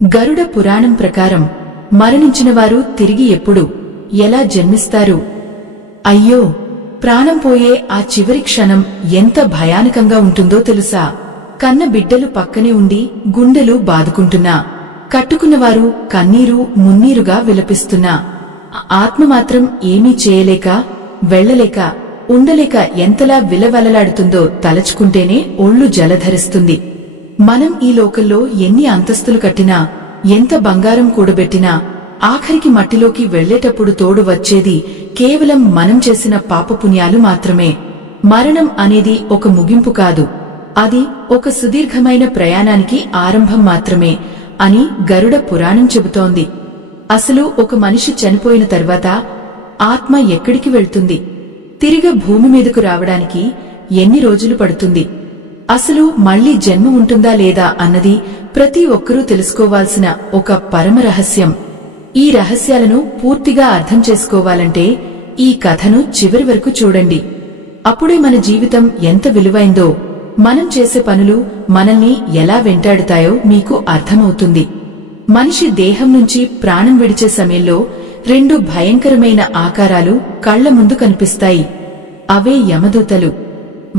గరుడ పురాణం ప్రకారం మరణించినవారు తిరిగి ఎప్పుడు ఎలా జన్మిస్తారు? అయ్యో, ప్రాణం పోయే ఆ చివరి క్షణం ఎంత భయానకంగా ఉంటుందో తెలుసా? కన్న బిడ్డలు పక్కనే ఉండి గుండెలు బాదుకుంటున్నా, కట్టుకున్నవారు కన్నీరు మున్నీరుగా విలపిస్తున్నా, ఆత్మ మాత్రం ఏమీ చేయలేక వెళ్లలేక ఉండలేక ఎంతలా విలవలలాడుతుందో తలచుకుంటేనే ఒళ్ళు జలధరిస్తుంది. మనం ఈ లోకంలో ఎన్ని అంతస్తులు కట్టినా, ఎంత బంగారం కూడబెట్టినా ఆఖరికి మట్టిలోకి వెళ్లేటప్పుడు తోడు వచ్చేది కేవలం మనం చేసిన పాపపుణ్యాలు మాత్రమే. మరణం అనేది ఒక ముగింపు కాదు, అది ఒక సుదీర్ఘమైన ప్రయాణానికి ఆరంభం మాత్రమే అని గరుడ పురాణం చెబుతోంది. అసలు ఒక మనిషి చనిపోయిన తర్వాత ఆత్మ ఎక్కడికి వెళ్తుంది? తిరిగి భూమి మీదకు రావడానికి ఎన్ని రోజులు పడుతుంది? అసలు మళ్లీ జన్మ ఉంటుందా లేదా అన్నది ప్రతి ఒక్కరూ తెలుసుకోవాల్సిన ఒక పరమ రహస్యం. ఈ రహస్యాలను పూర్తిగా అర్థం చేసుకోవాలంటే ఈ కథను చివరి వరకు చూడండి. అప్పుడే మన జీవితం ఎంత విలువైందో, మనం చేసే పనులు మనల్ని ఎలా వెంటాడుతాయో మీకు అర్థమవుతుంది. మనిషి దేహం నుంచి ప్రాణం విడిచే సమయంలో రెండు భయంకరమైన ఆకారాలు కళ్ల ముందు కనిపిస్తాయి. అవే యమదూతలు.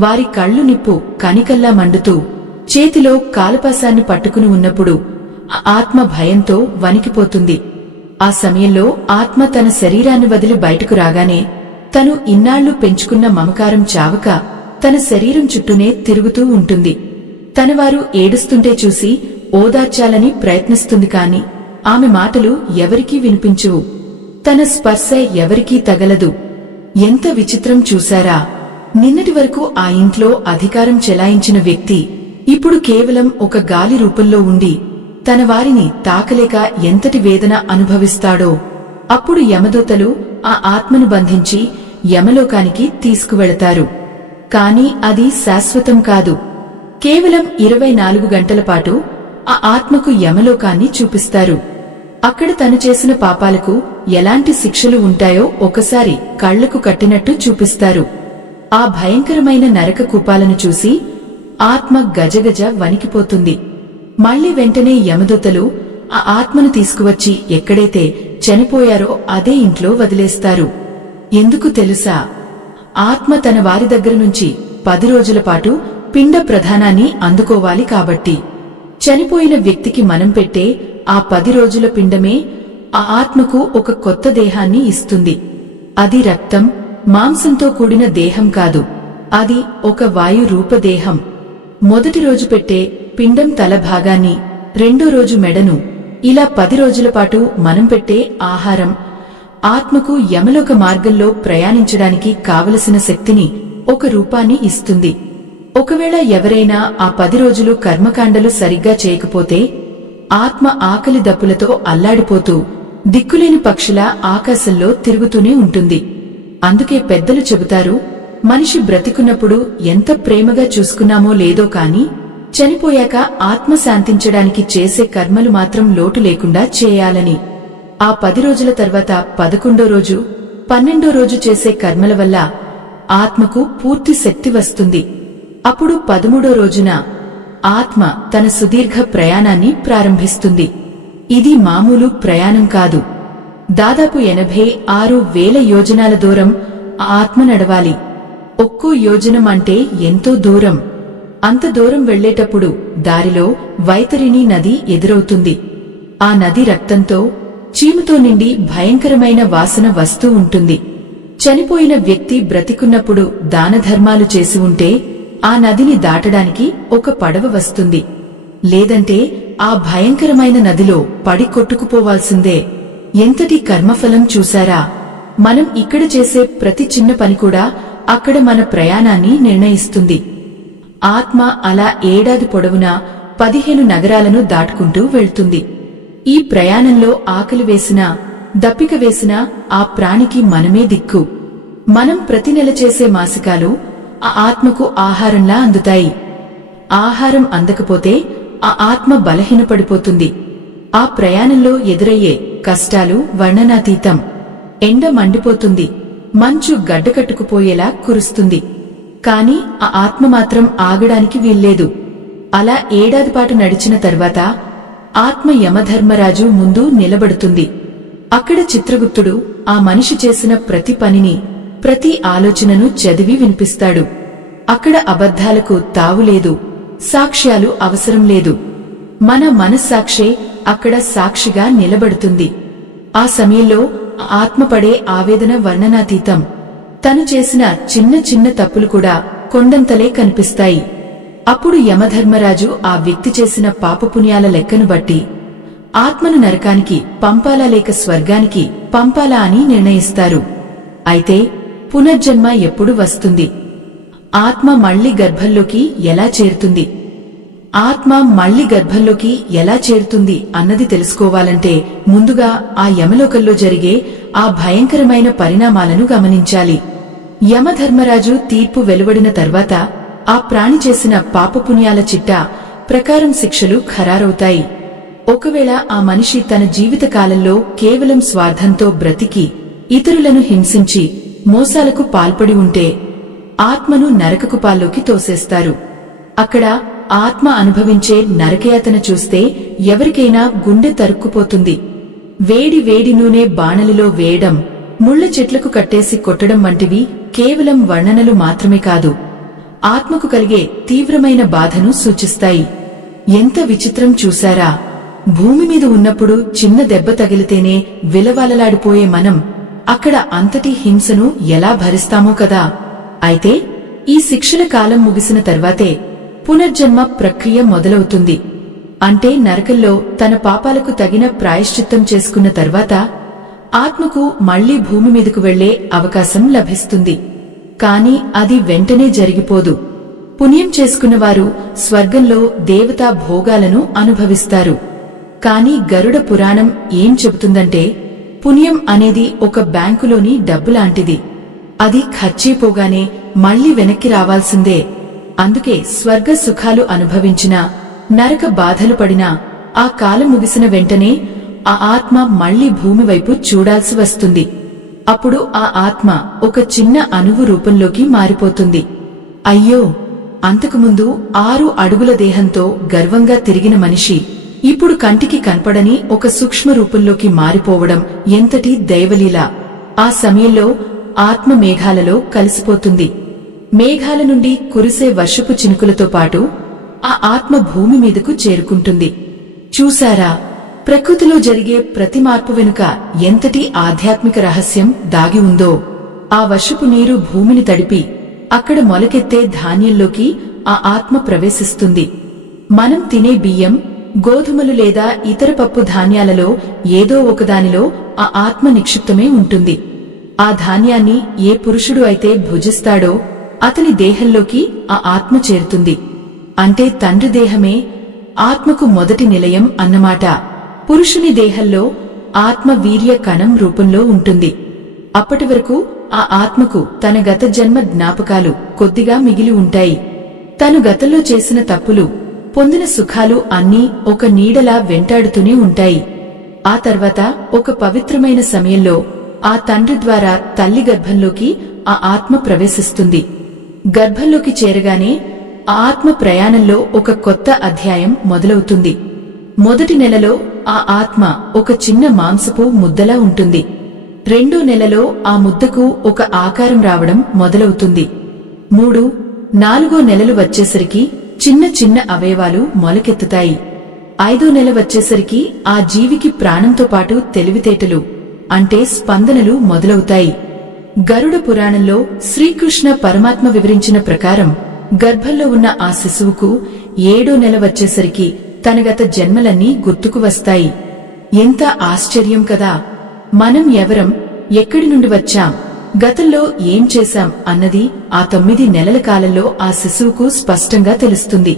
వారి కళ్ళు నిప్పు కనికల్లా మండుతూ చేతిలో కాలపాసాన్ని పట్టుకుని ఉన్నప్పుడు ఆత్మ భయంతో వణికిపోతుంది. ఆ సమయంలో ఆత్మ తన శరీరాన్ని వదిలి బయటకు రాగానే తను ఇన్నాళ్లు పెంచుకున్న మమకారం చావక తన శరీరం చుట్టూనే తిరుగుతూ ఉంటుంది. తనవారు ఏడుస్తుంటే చూసి ఓదార్చాలని ప్రయత్నిస్తుంది కాని ఆమె మాటలు ఎవరికీ వినిపించువు. తన స్పర్శ ఎవరికీ తగలదు. ఎంత విచిత్రం చూశారా? నిన్నటి వరకు ఆ ఇంట్లో అధికారం చెలాయించిన వ్యక్తి ఇప్పుడు కేవలం ఒక గాలి రూపంలో ఉండి తన వారిని తాకలేక ఎంతటి వేదన అనుభవిస్తాడో. అప్పుడు యమదూతలు ఆ ఆత్మను బంధించి యమలోకానికి తీసుకువెళతారు. కాని అది శాశ్వతం కాదు. కేవలం 24 గంటల పాటు ఆ ఆత్మకు యమలోకాన్ని చూపిస్తారు. అక్కడ తను చేసిన పాపాలకు ఎలాంటి శిక్షలు ఉంటాయో ఒకసారి కళ్లకు కట్టినట్టు చూపిస్తారు. ఆ భయంకరమైన నరక కూపాలను చూసి ఆత్మ గజగజ వణికిపోతుంది. మళ్లీ వెంటనే యమదూతలు ఆ ఆత్మను తీసుకువచ్చి ఎక్కడైతే చనిపోయారో అదే ఇంట్లో వదిలేస్తారు. ఎందుకు తెలుసా? ఆత్మ తన వారి దగ్గర నుంచి 10 రోజుల పాటు పిండ ప్రధానాన్ని అందుకోవాలి కాబట్టి. చనిపోయిన వ్యక్తికి మనం పెట్టే ఆ 10 రోజుల పిండమే ఆ ఆత్మకు ఒక కొత్త దేహాన్ని ఇస్తుంది. అది రక్తం మాంసంతో కూడిన దేహం కాదు, అది ఒక వాయు రూపదేహం. మొదటి రోజు పెట్టే పిండం తల భాగాన్ని, రెండో రోజు మెడను, ఇలా 10 రోజుల పాటు మనం పెట్టే ఆహారం ఆత్మకు యమలోక మార్గంలో ప్రయాణించడానికి కావలసిన శక్తిని, ఒక రూపాన్ని ఇస్తుంది. ఒకవేళ ఎవరైనా ఆ 10 రోజులు కర్మకాండలు సరిగ్గా చేయకపోతే ఆత్మ ఆకలి దప్పులతో అల్లాడిపోతూ దిక్కులేని పక్షుల ఆకాశంలో తిరుగుతూనే ఉంటుంది. అందుకే పెద్దలు చెబుతారు, మనిషి బ్రతికున్నప్పుడు ఎంత ప్రేమగా చూసుకున్నామో లేదో కాని చనిపోయాక ఆత్మ శాంతించడానికి చేసే కర్మలు మాత్రం లోటు లేకుండా చేయాలని. ఆ 10 రోజుల తర్వాత 11వ రోజు 12వ రోజు చేసే కర్మల వల్ల ఆత్మకు పూర్తి శక్తి వస్తుంది. అప్పుడు 13వ రోజున ఆత్మ తన సుదీర్ఘ ప్రయాణాన్ని ప్రారంభిస్తుంది. ఇది మామూలు ప్రయాణం కాదు. దాదాపు 86,000 యోజనాల దూరం ఆత్మ నడవాలి. ఒక్కో యోజనం అంటే ఎంతో దూరం. అంత దూరం వెళ్లేటప్పుడు దారిలో వైతరిణి నది ఎదురవుతుంది. ఆ నది రక్తంతో, చీముతో నిండి భయంకరమైన వాసన వస్తూ ఉంటుంది. చనిపోయిన వ్యక్తి బ్రతికున్నప్పుడు దానధర్మాలు చేసి ఉంటే ఆ నదిని దాటడానికి ఒక పడవ వస్తుంది. లేదంటే ఆ భయంకరమైన నదిలో పడి కొట్టుకుపోవాల్సిందే. ఎంతటి కర్మఫలం చూశారా? మనం ఇక్కడ చేసే ప్రతి చిన్న పని కూడా అక్కడ మన ప్రయాణాన్ని నిర్ణయిస్తుంది. ఆత్మ అలా ఏడాది పొడవునా 15 నగరాలను దాటుకుంటూ వెళ్తుంది. ఈ ప్రయాణంలో ఆకలి వేసినా, దప్పిక వేసినా ఆ ప్రాణికి మనమే దిక్కు. మనం ప్రతి నెల చేసే మాసికాలు ఆ ఆత్మకు ఆహారంలా అందుతాయి. ఆహారం అందకపోతే ఆ ఆత్మ బలహీనపడిపోతుంది. ఆ ప్రయాణంలో ఎదురయ్యే కష్టాలు వర్ణనాతీతం. ఎండ మండిపోతుంది, మంచు గడ్డకట్టుకుపోయేలా కురుస్తుంది. కాని ఆ ఆత్మ మాత్రం ఆగడానికి వీల్లేదు. అలా ఏడాది పాటు నడిచిన తర్వాత ఆత్మ యమధర్మరాజు ముందు నిలబడుతుంది. అక్కడ చిత్రగుప్తుడు ఆ మనిషి చేసిన ప్రతి పనిని, ప్రతి ఆలోచనను చదివి వినిపిస్తాడు. అక్కడ అబద్ధాలకు తావులేదు, సాక్ష్యాలు అవసరం లేదు. మన మనస్సాక్షే అక్కడ సాక్షిగా నిలబడుతుంది. ఆ సమయంలో ఆత్మ పడే ఆవేదన వర్ణనాతీతం. తను చేసిన చిన్న చిన్న తప్పులు కూడా కొండంతలే కనిపిస్తాయి. అప్పుడు యమధర్మరాజు ఆ వ్యక్తి చేసిన పాపపుణ్యాల లెక్కను బట్టి ఆత్మను నరకానికి పంపాలా లేక స్వర్గానికి పంపాలా అని నిర్ణయిస్తారు. అయితే పునర్జన్మ ఎప్పుడు వస్తుంది? ఆత్మ మళ్లీ గర్భంలోకి ఎలా చేరుతుంది? ఆత్మ మళ్లీ గర్భంలోకి ఎలా చేరుతుంది అన్నది తెలుసుకోవాలంటే ముందుగా ఆ యమలోకంలో జరిగే ఆ భయంకరమైన పరిణామాలను గమనించాలి. యమధర్మరాజు తీర్పు వెలువడిన తర్వాత ఆ ప్రాణి చేసిన పాపపుణ్యాల చిట్టా ప్రకారం శిక్షలు ఖరారవుతాయి. ఒకవేళ ఆ మనిషి తన జీవితకాలంలో కేవలం స్వార్థంతో బ్రతికి ఇతరులను హింసించి మోసాలకు పాల్పడి ఉంటే ఆత్మను నరకకు పాల్లోకి తోసేస్తారు. అక్కడ ఆత్మ అనుభవించే నరకయాతన చూస్తే ఎవరికైనా గుండె తరుక్కుపోతుంది. వేడి వేడి నూనె బాణలిలో వేయడం, ముళ్ల చెట్లకు కట్టేసి కొట్టడం వంటివి కేవలం వర్ణనలు మాత్రమే కాదు, ఆత్మకు కలిగే తీవ్రమైన బాధను సూచిస్తాయి. ఎంత విచిత్రం చూశారా? భూమి మీద ఉన్నప్పుడు చిన్న దెబ్బ తగిలితేనే విలవాలలాడిపోయే మనం అక్కడ అంతటి హింసను ఎలా భరిస్తామో కదా. అయితే ఈ శిక్షల కాలం ముగిసిన తర్వాతే పునర్జన్మ ప్రక్రియ మొదలవుతుంది. అంటే నరకంలో తన పాపాలకు తగిన ప్రాయశ్చిత్తం చేసుకున్న తర్వాత ఆత్మకు మళ్లీ భూమి మీదకు వెళ్లే అవకాశం లభిస్తుంది. కాని అది వెంటనే జరిగిపోదు. పుణ్యం చేసుకున్నవారు స్వర్గంలో దేవతా భోగాలను అనుభవిస్తారు. కాని గరుడ పురాణం ఏం చెబుతుందంటే పుణ్యం అనేది ఒక బ్యాంకులోని డబ్బులాంటిది. అది ఖర్చయిపోగానే మళ్లీ వెనక్కి రావాల్సిందే. అందుకే స్వర్గ సుఖాలు అనుభవించినా, నరక బాధలు పడినా ఆ కాలం ముగిసిన వెంటనే ఆ ఆత్మ మళ్లీ భూమి వైపు చూడాల్సి వస్తుంది. అప్పుడు ఆ ఆత్మ ఒక చిన్న అణువు రూపంలోకి మారిపోతుంది. అయ్యో, అంతకుముందు 6 అడుగుల దేహంతో గర్వంగా తిరిగిన మనిషి ఇప్పుడు కంటికి కనపడని ఒక సూక్ష్మ రూపంలోకి మారిపోవడం ఎంతటి దైవలీల. ఆ సమయంలో ఆత్మ మేఘాలలో కలిసిపోతుంది. మేఘాల నుండి కురిసే వర్షపు చినుకులతో పాటు ఆ ఆత్మ భూమి మీదకు చేరుకుంటుంది. చూశారా, ప్రకృతిలో జరిగే ప్రతి మార్పు వెనుక ఎంతటి ఆధ్యాత్మిక రహస్యం దాగి ఉందో. ఆ వర్షపు నీరు భూమిని తడిపి అక్కడ మొలకెత్తే ధాన్యంలోకి ఆ ఆత్మ ప్రవేశిస్తుంది. మనం తినే బియ్యం, గోధుమలు లేదా ఇతర పప్పు ధాన్యాలలో ఏదో ఒకదానిలో ఆ ఆత్మ నిక్షిప్తమే ఉంటుంది. ఆ ధాన్యాన్ని ఏ పురుషుడు అయితే భుజిస్తాడో అతని దేహంలోకి ఆ ఆత్మ చేరుతుంది. అంటే తండ్రి దేహమే ఆత్మకు మొదటి నిలయం అన్నమాట. పురుషుని దేహంలో ఆత్మ వీర్య కణం రూపంలో ఉంటుంది. అప్పటి వరకు ఆ ఆత్మకు తన గత జన్మ జ్ఞాపకాలు కొద్దిగా మిగిలి ఉంటాయి. తను గతంలో చేసిన తప్పులు, పొందిన సుఖాలు అన్నీ ఒక నీడలా వెంటాడుతూనే ఉంటాయి. ఆ తర్వాత ఒక పవిత్రమైన సమయంలో ఆ తండ్రి ద్వారా తల్లి గర్భంలోకి ఆ ఆత్మ ప్రవేశిస్తుంది. గర్భంలోకి చేరగానే ఆ ఆత్మ ప్రయాణంలో ఒక కొత్త అధ్యాయం మొదలవుతుంది. మొదటి నెలలో ఆ ఆత్మ ఒక చిన్న మాంసపు ముద్దలా ఉంటుంది. రెండో నెలలో ఆ ముద్దకు ఒక ఆకారం రావడం మొదలవుతుంది. 3, 4 నెలలు వచ్చేసరికి చిన్న చిన్న అవయవాలు మొలకెత్తుతాయి. 5వ నెల వచ్చేసరికి ఆ జీవికి ప్రాణంతో పాటు తెలివితేటలు అంటే స్పందనలు మొదలవుతాయి. గరుడ పురాణంలో శ్రీకృష్ణ పరమాత్మ వివరించిన ప్రకారం గర్భంలో ఉన్న ఆ శిశువుకు 7వ నెల వచ్చేసరికి తన గత జన్మలన్నీ గుర్తుకు వస్తాయి. ఎంత ఆశ్చర్యం కదా! మనం ఎవరం, ఎక్కడి నుండి వచ్చాం, గతంలో ఏం చేశాం అన్నది ఆ 9 నెలల కాలంలో ఆ శిశువుకు స్పష్టంగా తెలుస్తుంది.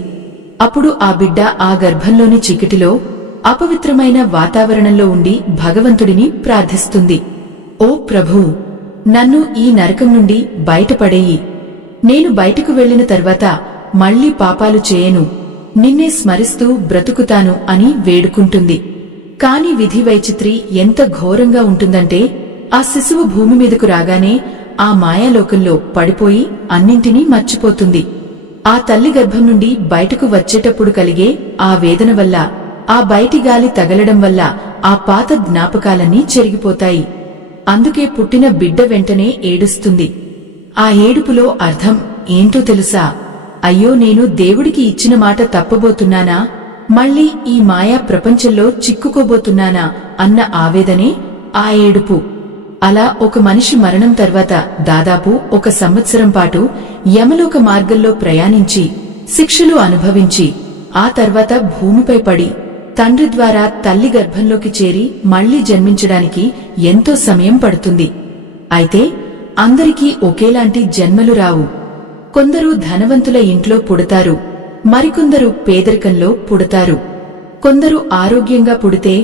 అప్పుడు ఆ బిడ్డ ఆ గర్భంలోని చీకటిలో అపవిత్రమైన వాతావరణంలో ఉండి భగవంతుడిని ప్రార్థిస్తుంది. ఓ ప్రభూ, నన్ను ఈ నరకం నుండి బయటపడేయి. నేను బయటకు వెళ్లిన తర్వాత మళ్లీ పాపాలు చేయను, నిన్నే స్మరిస్తూ బ్రతుకుతాను అని వేడుకుంటుంది. కాని విధి వైచిత్రి ఎంత ఘోరంగా ఉంటుందంటే ఆ శిశువు భూమి మీదకు రాగానే ఆ మాయాలోకంలో పడిపోయి అన్నింటినీ మర్చిపోతుంది. ఆ తల్లి గర్భం నుండి బయటకు వచ్చేటప్పుడు కలిగే ఆ వేదన వల్ల ఆ బయటి గాలి తగలడం వల్ల ఆ పాత జ్ఞాపకాలన్నీ చెరిగిపోతాయి. అందుకే పుట్టిన బిడ్డ వెంటనే ఏడుస్తుంది. ఆ ఏడుపులో అర్థం ఏంటో తెలుసా? అయ్యో, నేను దేవుడికి ఇచ్చిన మాట తప్పబోతున్నానా, మళ్ళీ ఈ మాయా ప్రపంచంలో చిక్కుకోబోతున్నానా అన్న ఆవేదనే ఆ ఏడుపు. అలా ఒక మనిషి మరణం తర్వాత దాదాపు 1 సంవత్సరం పాటు యమలోక మార్గంలో ప్రయాణించి శిక్షలు అనుభవించి ఆ తర్వాత భూమిపై పడి తండ్రి ద్వారా తల్లి గర్భంలోకి చేరి మళ్లీ జన్మించడానికి ఎంతో సమయం పడుతుంది. అయితే అందరికీ ఒకేలాంటి జన్మలు రావు. కొందరు ధనవంతుల ఇంట్లో పుడతారు, మరికొందరు పేదరికంలో పుడతారు. కొందరు ఆరోగ్యంగా పుడితే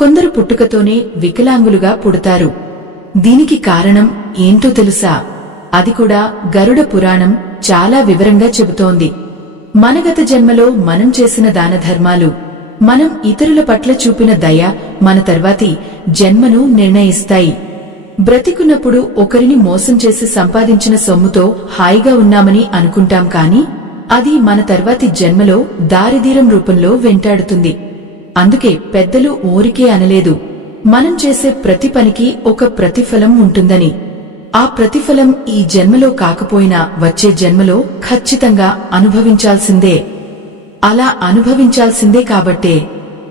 కొందరు పుట్టుకతోనే వికలాంగులుగా పుడతారు. దీనికి కారణం ఏంటో తెలుసా? అది కూడా గరుడ పురాణం చాలా వివరంగా చెబుతోంది. మన గత జన్మలో మనం చేసిన దానధర్మాలు, మనం ఇతరుల పట్ల చూపిన దయ మన తర్వాతి జన్మను నిర్ణయిస్తాయి. బ్రతికున్నప్పుడు ఒకరిని మోసం చేసి సంపాదించిన సొమ్ముతో హాయిగా ఉన్నామని అనుకుంటాం, కాని అది మన తర్వాతి జన్మలో దారిద్ర్యం రూపంలో వెంటాడుతుంది. అందుకే పెద్దలు ఊరికే అనలేదు, మనం చేసే ప్రతి పనికి ఒక ప్రతిఫలం ఉంటుందని. ఆ ప్రతిఫలం ఈ జన్మలో కాకపోయినా వచ్చే జన్మలో ఖచ్చితంగా అనుభవించాల్సిందే. అలా అనుభవించాల్సిందే కాబట్టే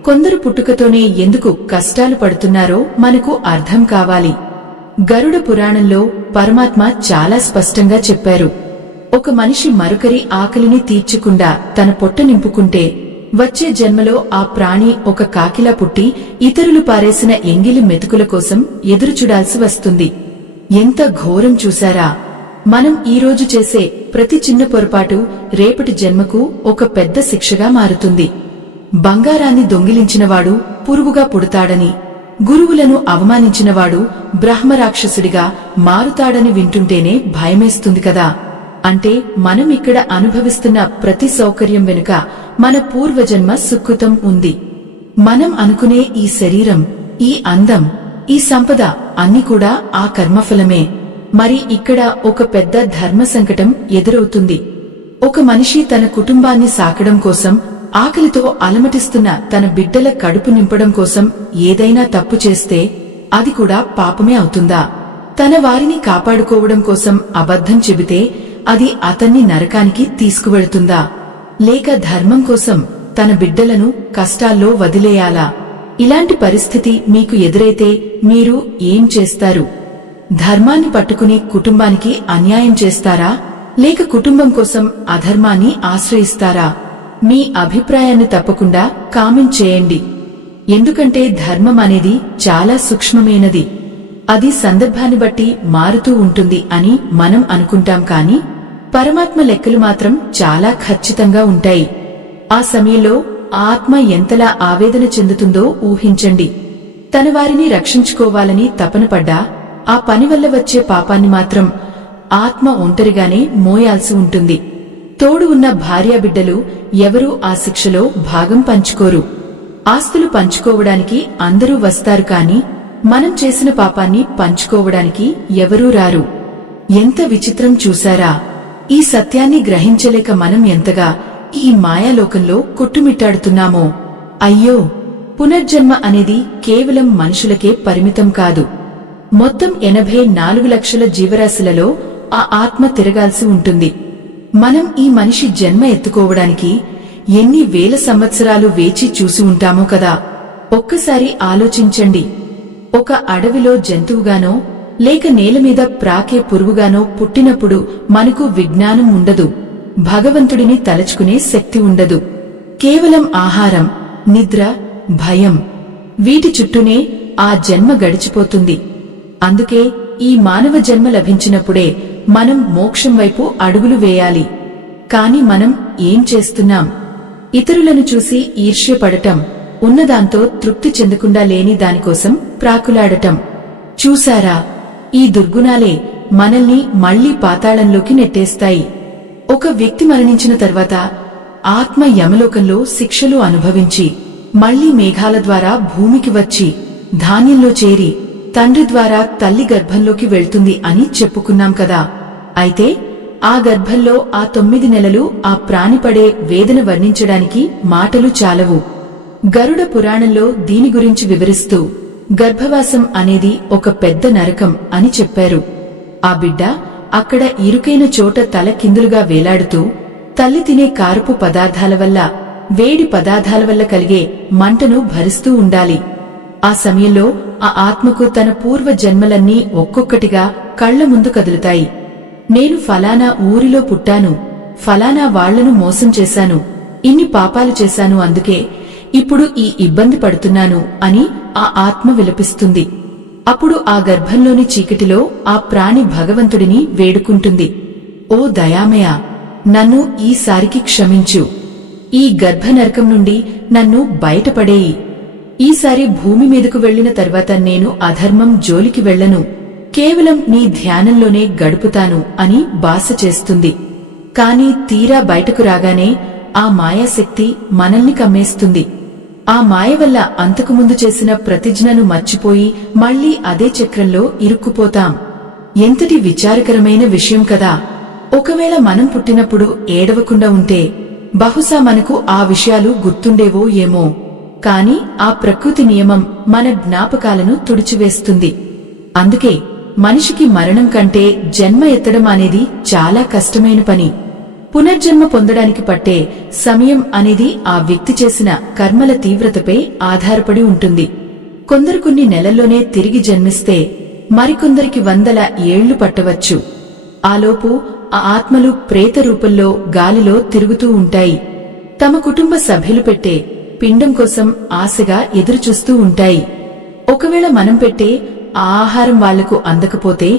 కొందరు పుట్టుకతోనే ఎందుకు కష్టాలు పడుతున్నారో మనకు అర్థం కావాలి. గరుడ పురాణంలో పరమాత్మ చాలా స్పష్టంగా చెప్పారు, ఒక మనిషి మరొకరి ఆకలిని తీర్చకుండా తన పొట్ట నింపుకుంటే వచ్చే జన్మలో ఆ ప్రాణి ఒక కాకిలా పుట్టి ఇతరులు పారేసిన ఎంగిలి మెతుకుల కోసం ఎదురుచూడాల్సి వస్తుంది. ఎంత ఘోరం చూశారా? మనం ఈరోజు చేసే ప్రతి చిన్న పొరపాటు రేపటి జన్మకు ఒక పెద్ద శిక్షగా మారుతుంది. బంగారాన్ని దొంగిలించినవాడు పురుగుగా పుడతాడని, గురువులను అవమానించినవాడు బ్రహ్మరాక్షసుడిగా మారుతాడని వింటుంటేనే భయమేస్తుంది కదా. అంటే మనం ఇక్కడ అనుభవిస్తున్న ప్రతి సౌకర్యం వెనుక మన పూర్వజన్మ సుకృతం ఉంది. మనం అనుకునే ఈ శరీరం, ఈ అందం, ఈ సంపద అన్ని కూడా ఆ కర్మఫలమే. మరి ఇక్కడ ఒక పెద్ద ధర్మ సంకటం ఎదురవుతుంది. ఒక మనిషి తన కుటుంబాన్ని సాకడం కోసం, ఆకలితో అలమటిస్తున్న తన బిడ్డల కడుపు నింపడం కోసం ఏదైనా తప్పు చేస్తే అది కూడా పాపమే అవుతుందా? తన వారిని కాపాడుకోవడం కోసం అబద్ధం చెబితే అది అతన్ని నరకానికి తీసుకువెళ్తుందా? లేక ధర్మం కోసం తన బిడ్డలను కష్టాల్లో వదిలేయాలా? ఇలాంటి పరిస్థితి మీకు ఎదురైతే మీరు ఏం చేస్తారు? ధర్మాన్ని పట్టుకుని కుటుంబానికి అన్యాయం చేస్తారా, లేక కుటుంబం కోసం అధర్మాన్ని ఆశ్రయిస్తారా? మీ అభిప్రాయాన్ని తప్పకుండా కామెంట్ చేయండి. ఎందుకంటే ధర్మం అనేది చాలా సూక్ష్మమైనది. అది సందర్భాన్ని బట్టి మారుతూ ఉంటుంది అని మనం అనుకుంటాం, కాని పరమాత్మ లెక్కలు మాత్రం చాలా ఖచ్చితంగా ఉంటాయి. ఆ సమయంలో ఆత్మ ఎంతలా ఆవేదన చెందుతుందో ఊహించండి. తన వారిని రక్షించుకోవాలని తపన పడ్డా ఆ పని వల్ల వచ్చే పాపాన్ని మాత్రం ఆత్మ ఒంటరిగానే మోయాల్సి ఉంటుంది. తోడు ఉన్న భార్యాబిడ్డలు ఎవరూ ఆ శిక్షలో భాగం పంచుకోరు. ఆస్తులు పంచుకోవడానికి అందరూ వస్తారు, కాని మనం చేసిన పాపాన్ని పంచుకోవడానికి ఎవరూ రారు. ఎంత విచిత్రం చూశారా? ఈ సత్యాన్ని గ్రహించలేక మనం ఎంతగా ఈ మాయాలోకంలో కొట్టుమిట్టాడుతున్నామో. అయ్యో, పునర్జన్మ అనేది కేవలం మనుషులకే పరిమితం కాదు. మొత్తం 84 లక్షల జీవరాశులలో ఆ ఆత్మ తిరగాల్సి ఉంటుంది. మనం ఈ మనిషి జన్మ ఎత్తుకోవడానికి ఎన్ని వేల సంవత్సరాలు వేచి చూసి ఉంటామో కదా. ఒక్కసారి ఆలోచించండి. ఒక అడవిలో జంతువుగానో లేక నేలమీద ప్రాకే పురుగుగానో పుట్టినప్పుడు మనకు విజ్ఞానం ఉండదు, భగవంతుడిని తలచుకునే శక్తి ఉండదు. కేవలం ఆహారం, నిద్ర, భయం, వీటి చుట్టూనే ఆ జన్మ గడిచిపోతుంది. అందుకే ఈ మానవ జన్మ లభించినప్పుడే మనం మోక్షం వైపు అడుగులు వేయాలి. కాని మనం ఏం చేస్తున్నాం? ఇతరులను చూసి ఈర్ష్యపడటం, ఉన్నదాంతో తృప్తి చెందకుండా లేని దానికోసం ప్రాకులాడటం. చూశారా? ఈ దుర్గుణాలే మనల్ని మళ్లీ పాతాళంలోకి నెట్టేస్తాయి. ఒక వ్యక్తి మరణించిన తర్వాత ఆత్మ యమలోకంలో శిక్షలు అనుభవించి మళ్లీ మేఘాల ద్వారా భూమికి వచ్చి ధాన్యంలో చేరి తండ్రి ద్వారా తల్లి గర్భంలోకి వెళ్తుంది అని చెప్పుకున్నాం కదా. అయితే ఆ గర్భంలో ఆ 9 నెలలు ఆ ప్రాణి పడే వేదన వర్ణించడానికి మాటలు చాలవు. గరుడ పురాణంలో దీని గురించి వివరిస్తూ గర్భవాసం అనేది ఒక పెద్ద నరకం అని చెప్పారు. ఆ బిడ్డ అక్కడ ఇరుకైన చోట తల కిందులుగా వేలాడుతూ తల్లి తినే కారపు పదార్థాల వల్ల, వేడి పదార్థాల వల్ల కలిగే మంటను భరిస్తూ ఉండాలి. ఆ సమయంలో ఆ ఆత్మకు తన పూర్వ జన్మలన్నీ ఒక్కొక్కటిగా కళ్ల ముందు కదులుతాయి. నేను ఫలానా ఊరిలో పుట్టాను, ఫలానా వాళ్లను మోసం చేశాను, ఇన్ని పాపాలు చేశాను, అందుకే ఇప్పుడు ఈ ఇబ్బంది పడుతున్నాను అని ఆ ఆత్మ విలపిస్తుంది. అప్పుడు ఆ గర్భంలోని చీకటిలో ఆ ప్రాణి భగవంతుడిని వేడుకుంటుంది. ఓ దయామయ, నన్ను ఈసారికి క్షమించు. ఈ గర్భనరకం నుండి నన్ను బయటపడేయి. ఈసారి భూమి మీదకు వెళ్లిన తర్వాత నేను అధర్మం జోలికి వెళ్లను, కేవలం నీ ధ్యానంలోనే గడుపుతాను అని బాస చేస్తుంది. కాని తీరా బయటకు రాగానే ఆ మాయాశక్తి మనల్ని కమ్మేస్తుంది. ఆ మాయ వల్ల అంతకుముందు చేసిన ప్రతిజ్ఞను మర్చిపోయి మళ్లీ అదే చక్రంలో ఇరుక్కుపోతాం. ఎంతటి విచారకరమైన విషయం కదా. ఒకవేళ మనం పుట్టినప్పుడు ఏడవకుండా ఉంటే బహుశా మనకు ఆ విషయాలు గుర్తుండేవో ఏమో. కాని ఆ ప్రకృతి నియమం మన జ్ఞాపకాలను తుడిచివేస్తుంది. అందుకే మనిషికి మరణం కంటే జన్మ ఎత్తడం అనేది చాలా కష్టమైన పని. పునర్జన్మ పొందడానికి పట్టే సమయం అనేది ఆ వ్యక్తి చేసిన కర్మల తీవ్రతపై ఆధారపడి ఉంటుంది. కొందరు కొన్ని నెలల్లోనే తిరిగి జన్మిస్తే మరికొందరికి 100 ఏళ్లు పట్టవచ్చు. ఆలోపు ఆ ఆత్మలు ప్రేత రూపంలో గాలిలో తిరుగుతూ ఉంటాయి. తమ కుటుంబ సభ్యులు పెట్టే పిండం కోసం ఆశగా ఎదురుచూస్తూ ఉంటాయి. ఒకవేళ మనం పెట్టే ఆ ఆహారం వాళ్లకు అందకపోతే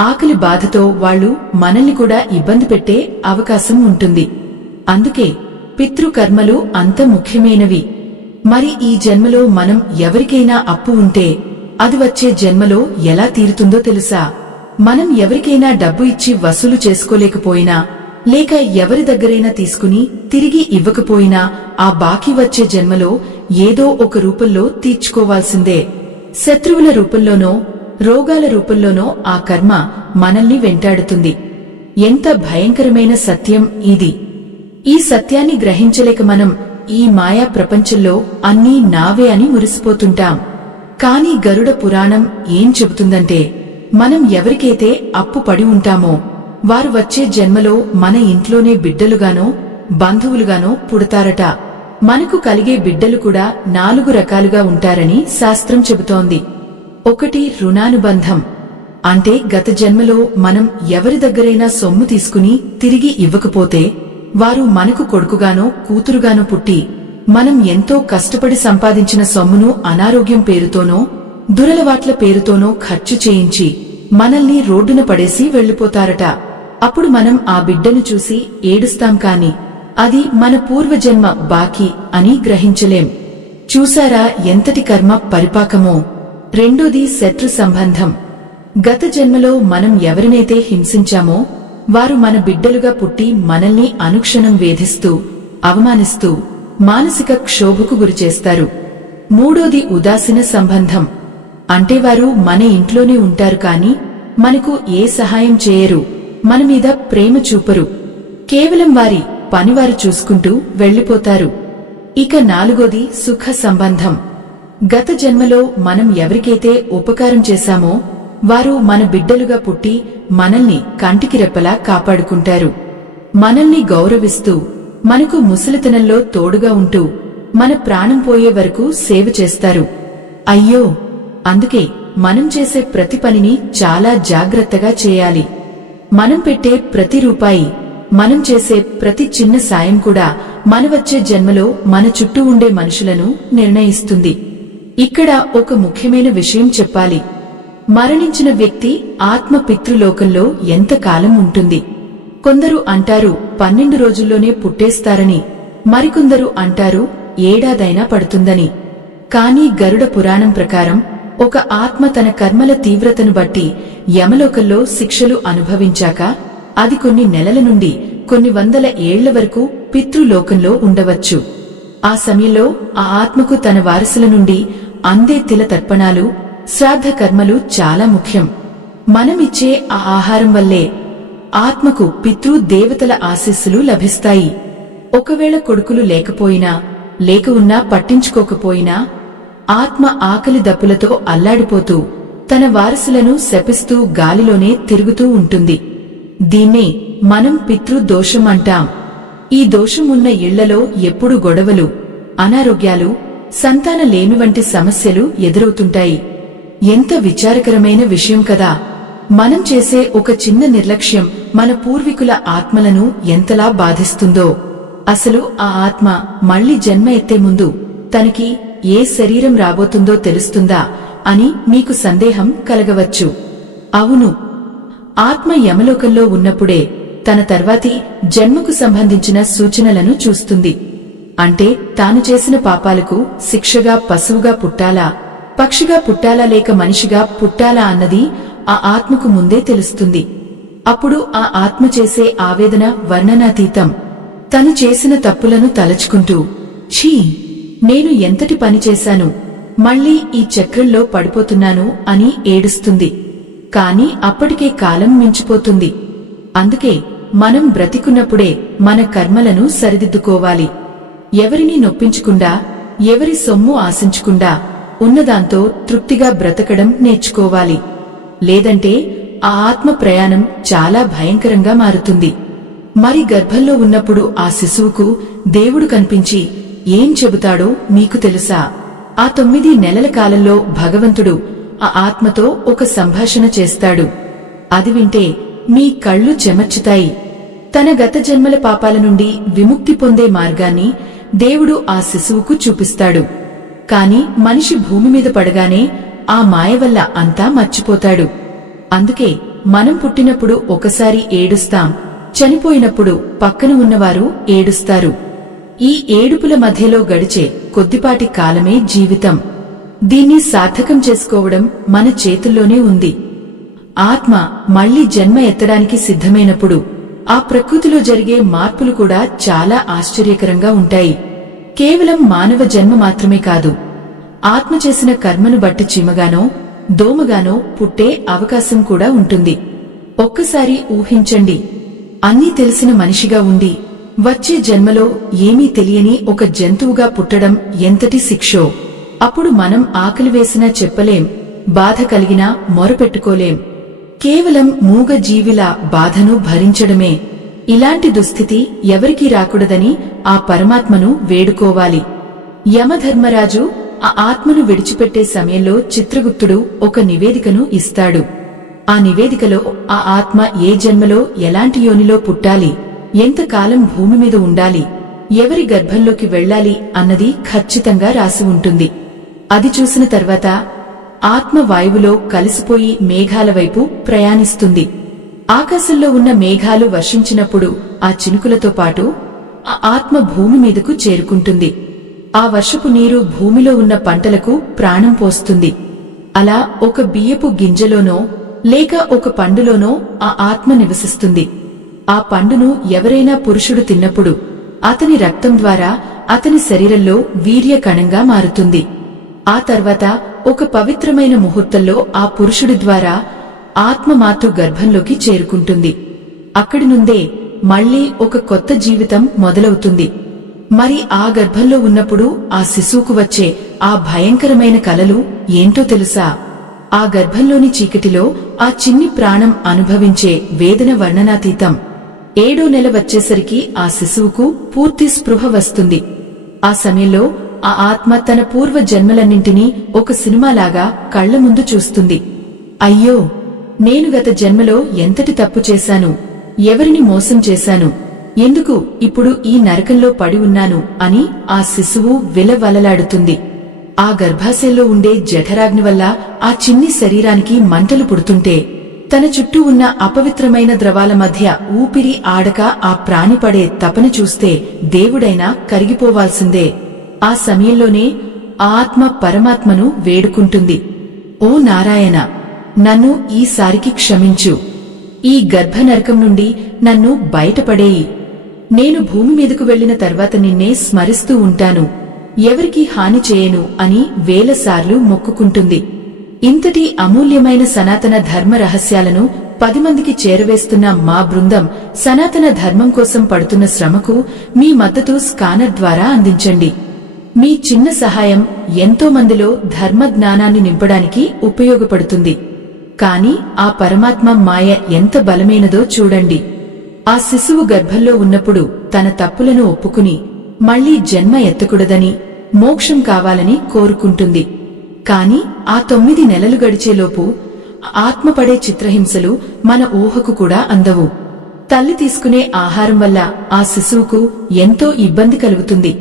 ఆకలి బాధతో వాళ్లు మనల్ని కూడా ఇబ్బంది పెట్టే అవకాశం ఉంటుంది. అందుకే పితృకర్మలు అంత ముఖ్యమైనవి. మరి ఈ జన్మలో మనం ఎవరికైనా అప్పు ఉంటే అది వచ్చే జన్మలో ఎలా తీరుతుందో తెలుసా? మనం ఎవరికైనా డబ్బు ఇచ్చి వసూలు చేసుకోలేకపోయినా, లేక ఎవరి దగ్గరైనా తీసుకుని తిరిగి ఇవ్వకపోయినా ఆ బాకీ వచ్చే జన్మలో ఏదో ఒక రూపంలో తీర్చుకోవాల్సిందే. శత్రువుల రూపంలోనో, రోగాల రూపంలోనో ఆ కర్మ మనల్ని వెంటాడుతుంది. ఎంత భయంకరమైన సత్యం ఇది! ఈ సత్యాన్ని గ్రహించలేక మనం ఈ మాయా ప్రపంచంలో అన్నీ నావే అని మురిసిపోతుంటాం. కాని గరుడ పురాణం ఏం చెబుతుందంటే, మనం ఎవరికైతే అప్పు పడి ఉంటామో వారు వచ్చే జన్మలో మన ఇంట్లోనే బిడ్డలుగానో బంధువులుగానో పుడతారట. మనకు కలిగే బిడ్డలు కూడా 4 రకాలుగా ఉంటారని శాస్త్రం చెబుతోంది. 1 రుణానుబంధం, అంటే గత జన్మలో మనం ఎవరి దగ్గరైనా సొమ్ము తీసుకుని తిరిగి ఇవ్వకపోతే వారు మనకు కొడుకుగానో కూతురుగానో పుట్టి మనం ఎంతో కష్టపడి సంపాదించిన సొమ్మును అనారోగ్యం పేరుతోనో దురలవాట్ల పేరుతోనో ఖర్చు చేయించి మనల్ని రోడ్డున పడేసి వెళ్లిపోతారట. అప్పుడు మనం ఆ బిడ్డను చూసి ఏడుస్తాం, కాని అది మన పూర్వజన్మ బాకీ అని గ్రహించలేం. చూసారా ఎంతటి కర్మ పరిపాకమో! 2ది శత్రు సంబంధం. గత జన్మలో మనం ఎవరినైతే హింసించామో వారు మన బిడ్డలుగా పుట్టి మనల్ని అనుక్షణం వేధిస్తూ, అవమానిస్తూ మానసిక క్షోభకు గురిచేస్తారు. 3ది ఉదాసీన సంబంధం, అంటే వారు మన ఇంట్లోనే ఉంటారు కాని మనకు ఏ సహాయం చేయరు, మనమీద ప్రేమ చూపరు, కేవలం వారి పనివారు చూసుకుంటూ వెళ్లిపోతారు. ఇక 4ది సుఖ సంబంధం. గత జన్మలో మనం ఎవరికైతే ఉపకారం చేశామో వారు మన బిడ్డలుగా పుట్టి మనల్ని కంటికి రెప్పలా కాపాడుకుంటారు. మనల్ని గౌరవిస్తూ, మనకు ముసలితనంలో తోడుగా ఉంటూ, మన ప్రాణం పోయే వరకు సేవ చేస్తారు. అయ్యో, అందుకే మనం చేసే ప్రతి పనిని చాలా జాగ్రత్తగా చేయాలి. మనం పెట్టే ప్రతి రూపాయి, మనం చేసే ప్రతి చిన్న సాయం కూడా మన వచ్చే జన్మలో మన చుట్టూ ఉండే మనుషులను నిర్ణయిస్తుంది. ఇక్కడ ఒక ముఖ్యమైన విషయం చెప్పాలి. మరణించిన వ్యక్తి ఆత్మ పితృలోకంలో ఎంతకాలం ఉంటుంది? కొందరు అంటారు 12 రోజుల్లోనే పుట్టేస్తారని, మరికొందరు అంటారు ఏడాదైనా పడుతుందని. కానీ గరుడ పురాణం ప్రకారం ఒక ఆత్మ తన కర్మల తీవ్రతను బట్టి యమలోకంలో శిక్షలు అనుభవించాక అది కొన్ని నెలల నుండి కొన్ని 100 ఏళ్ల వరకు పితృలోకంలో ఉండవచ్చు. ఆ సమయంలో ఆ ఆత్మకు తన వారసుల నుండి అందే తిల తర్పణాలు, శ్రాద్ధ కర్మలు చాలా ముఖ్యం. మనమిచ్చే ఆ ఆహారం వల్లే ఆత్మకు పితృ దేవతల ఆశీస్సులు లభిస్తాయి. ఒకవేళ కొడుకులు లేకపోయినా, లేక ఉన్నా పట్టించుకోకపోయినా ఆత్మ ఆకలి దప్పులతో అల్లాడిపోతూ తన వారసులను శపిస్తూ గాలిలోనే తిరుగుతూ ఉంటుంది. దీన్నే మనం పితృదోషం అంటాం. ఈ దోషం ఉన్న ఇళ్లలో ఎప్పుడు గొడవలు, అనారోగ్యాలు, సంతానలేమి వంటి సమస్యలు ఎదురవుతుంటాయి. ఎంత విచారకరమైన విషయం కదా. మనం చేసే ఒక చిన్న నిర్లక్ష్యం మన పూర్వీకుల ఆత్మలను ఎంతలా బాధిస్తుందో. అసలు ఆ ఆత్మ మళ్లీ జన్మ ఎత్తే ముందు తనకి ఏ శరీరం రాబోతుందో తెలుస్తుందా అని మీకు సందేహం కలగవచ్చు. అవును, ఆత్మ యమలోకంలో ఉన్నప్పుడే తన తర్వాతి జన్మకు సంబంధించిన సూచనలను చూస్తుంది. అంటే తాను చేసిన పాపాలకు శిక్షగా పశువుగా పుట్టాలా, పక్షిగా పుట్టాలా లేక మనిషిగా పుట్టాలా అన్నది ఆ ఆత్మకు ముందే తెలుస్తుంది. అప్పుడు ఆ ఆత్మ చేసే ఆవేదన వర్ణనాతీతం. తను చేసిన తప్పులను తలచుకుంటూ ఛీ, నేను ఎంతటి పని చేశాను, మళ్లీ ఈ చక్రంలో పడిపోతున్నాను అని ఏడుస్తుంది. కాని అప్పటికే కాలం మించిపోతుంది. అందుకే మనం బ్రతికున్నప్పుడే మన కర్మలను సరిదిద్దుకోవాలి. ఎవరిని నొప్పించకుండా, ఎవరి సొమ్ము ఆశించకుండా ఉన్నదాంతో తృప్తిగా బ్రతకడం నేర్చుకోవాలి. లేదంటే ఆ ఆత్మ ప్రయాణం చాలా భయంకరంగా మారుతుంది. మరి గర్భంలో ఉన్నప్పుడు ఆ శిశువుకు దేవుడు కనిపించి ఏం చెబుతాడో మీకు తెలుసా? ఆ 9 నెలల కాలంలో భగవంతుడు ఆ ఆత్మతో ఒక సంభాషణ చేస్తాడు. అది వింటే మీ కళ్ళు చెమర్చుతాయి. తన గత జన్మల పాపాల నుండి విముక్తి పొందే మార్గాన్ని దేవుడు ఆ శిశువుకు చూపిస్తాడు. కాని మనిషి భూమి మీద పడగానే ఆ మాయ వల్ల అంతా మర్చిపోతాడు. అందుకే మనం పుట్టినప్పుడు ఒకసారి ఏడుస్తాం, చనిపోయినప్పుడు పక్కన ఉన్నవారు ఏడుస్తారు. ఈ ఏడుపుల మధ్యలో గడిచే కొద్దిపాటి కాలమే జీవితం. దీన్ని సార్థకం చేసుకోవడం మన చేతుల్లోనే ఉంది. ఆత్మ మళ్లీ జన్మ ఎత్తడానికి సిద్ధమైనప్పుడు ఆ ప్రకృతిలో జరిగే మార్పులు కూడా చాలా ఆశ్చర్యకరంగా ఉంటాయి. కేవలం మానవ జన్మ మాత్రమే కాదు, ఆత్మ చేసిన కర్మను బట్టి చీమగానో దోమగానో పుట్టే అవకాశం కూడా ఉంటుంది. ఒక్కసారి ఊహించండి, అన్నీ తెలిసిన మనిషిగా ఉండి వచ్చే జన్మలో ఏమీ తెలియని ఒక జంతువుగా పుట్టడం ఎంతటి శిక్షో. అప్పుడు మనం ఆకలి వేసినా చెప్పలేం, బాధ కలిగినా మొరపెట్టుకోలేం. కేవలం మూగ జీవిలా బాధను భరించడమే. ఇలాంటి దుస్థితి ఎవరికీ రాకూడదని ఆ పరమాత్మను వేడుకోవాలి. యమధర్మరాజు ఆ ఆత్మను విడిచిపెట్టే సమయంలో చిత్రగుప్తుడు ఒక నివేదికను ఇస్తాడు. ఆ నివేదికలో ఆ ఆత్మ ఏ జన్మలో ఎలాంటి యోనిలో పుట్టాలి, ఎంతకాలం భూమి మీద ఉండాలి, ఎవరి గర్భంలోకి వెళ్లాలి అన్నది ఖచ్చితంగా రాసి ఉంటుంది. అది చూసిన తర్వాత ఆత్మ వాయువులో కలిసిపోయి మేఘాల వైపు ప్రయాణిస్తుంది. ఆకాశంలో ఉన్న మేఘాలు వర్షించినప్పుడు ఆ చినుకులతో పాటు ఆ ఆత్మ భూమి మీదకు చేరుకుంటుంది. ఆ వర్షపు నీరు భూమిలో ఉన్న పంటలకు ప్రాణం పోస్తుంది. అలా ఒక బియ్యపు గింజలోనో లేక ఒక పండులోనో ఆ ఆత్మ నివసిస్తుంది. ఆ పండును ఎవరైనా పురుషుడు తిన్నప్పుడు అతని రక్తం ద్వారా అతని శరీరంలో వీర్య కణంగా మారుతుంది. ఆ తర్వాత ఒక పవిత్రమైన ముహూర్తంలో ఆ పురుషుడి ద్వారా ఆత్మ మాతృ గర్భంలోకి చేరుకుంటుంది. అక్కడి నుండే మళ్లీ ఒక కొత్త జీవితం మొదలవుతుంది. మరి ఆ గర్భంలో ఉన్నప్పుడు ఆ శిశువుకు వచ్చే ఆ భయంకరమైన కలలు ఏంటో తెలుసా? ఆ గర్భంలోని చీకటిలో ఆ చిన్ని ప్రాణం అనుభవించే వేదన వర్ణనాతీతం. 7వ నెల వచ్చేసరికి ఆ శిశువుకు పూర్తి స్పృహ వస్తుంది. ఆ సమయంలో ఆ ఆత్మ తన పూర్వ జన్మలన్నింటినీ ఒక సినిమాలాగా కళ్ల ముందు చూస్తుంది. అయ్యో, నేను గత జన్మలో ఎంతటి తప్పు చేశాను, ఎవరిని మోసం చేశాను, ఎందుకు ఇప్పుడు ఈ నరకంలో పడి ఉన్నాను అని ఆ శిశువు విలవలలాడుతుంది. ఆ గర్భాశయంలో ఉండే జఠరాగ్ని వల్ల ఆ చిన్ని శరీరానికి మంటలు పుడుతుంటే తన చుట్టూ ఉన్న అపవిత్రమైన ద్రవాల మధ్య ఊపిరి ఆడక ఆ ప్రాణి పడే తపన చూస్తే దేవుడైనా కరిగిపోవాల్సిందే. ఆ సమయంలోనే ఆత్మ పరమాత్మను వేడుకుంటుంది. ఓ నారాయణ, నన్ను ఈసారికి క్షమించు. ఈ గర్భనరకం నుండి నన్ను బయటపడేయి. నేను భూమి మీదకు వెళ్లిన తర్వాత నిన్నే స్మరిస్తూ ఉంటాను, ఎవరికీ హాని చేయను అని వేలసార్లు మొక్కుకుంటుంది. ఇంతటి అమూల్యమైన సనాతన ధర్మ రహస్యాలను 10 మందికి చేరవేస్తున్న మా బృందం సనాతన ధర్మం కోసం పడుతున్న శ్రమకు మీ మద్దతు స్కానర్ ద్వారా అందించండి. మీ చిన్న సహాయం ఎంతో మందిలో ధర్మ జ్ఞానాన్ని నింపడానికి ఉపయోగపడుతుంది. కాని ఆ పరమాత్మ మాయ ఎంత బలమైనదో చూడండి. ఆ శిశువు గర్భంలో ఉన్నప్పుడు తన తప్పులను ఒప్పుకుని మళ్లీ జన్మ ఎత్తకూడదని, మోక్షం కావాలని కోరుకుంటుంది. కాని ఆ 9 నెలలు గడిచేలోపు ఆత్మపడే చిత్రహింసలు మన ఊహకు కూడా అందవు. తల్లి తీసుకునే ఆహారం వల్ల ఆ శిశువుకు ఎంతో ఇబ్బంది కలుగుతుంది.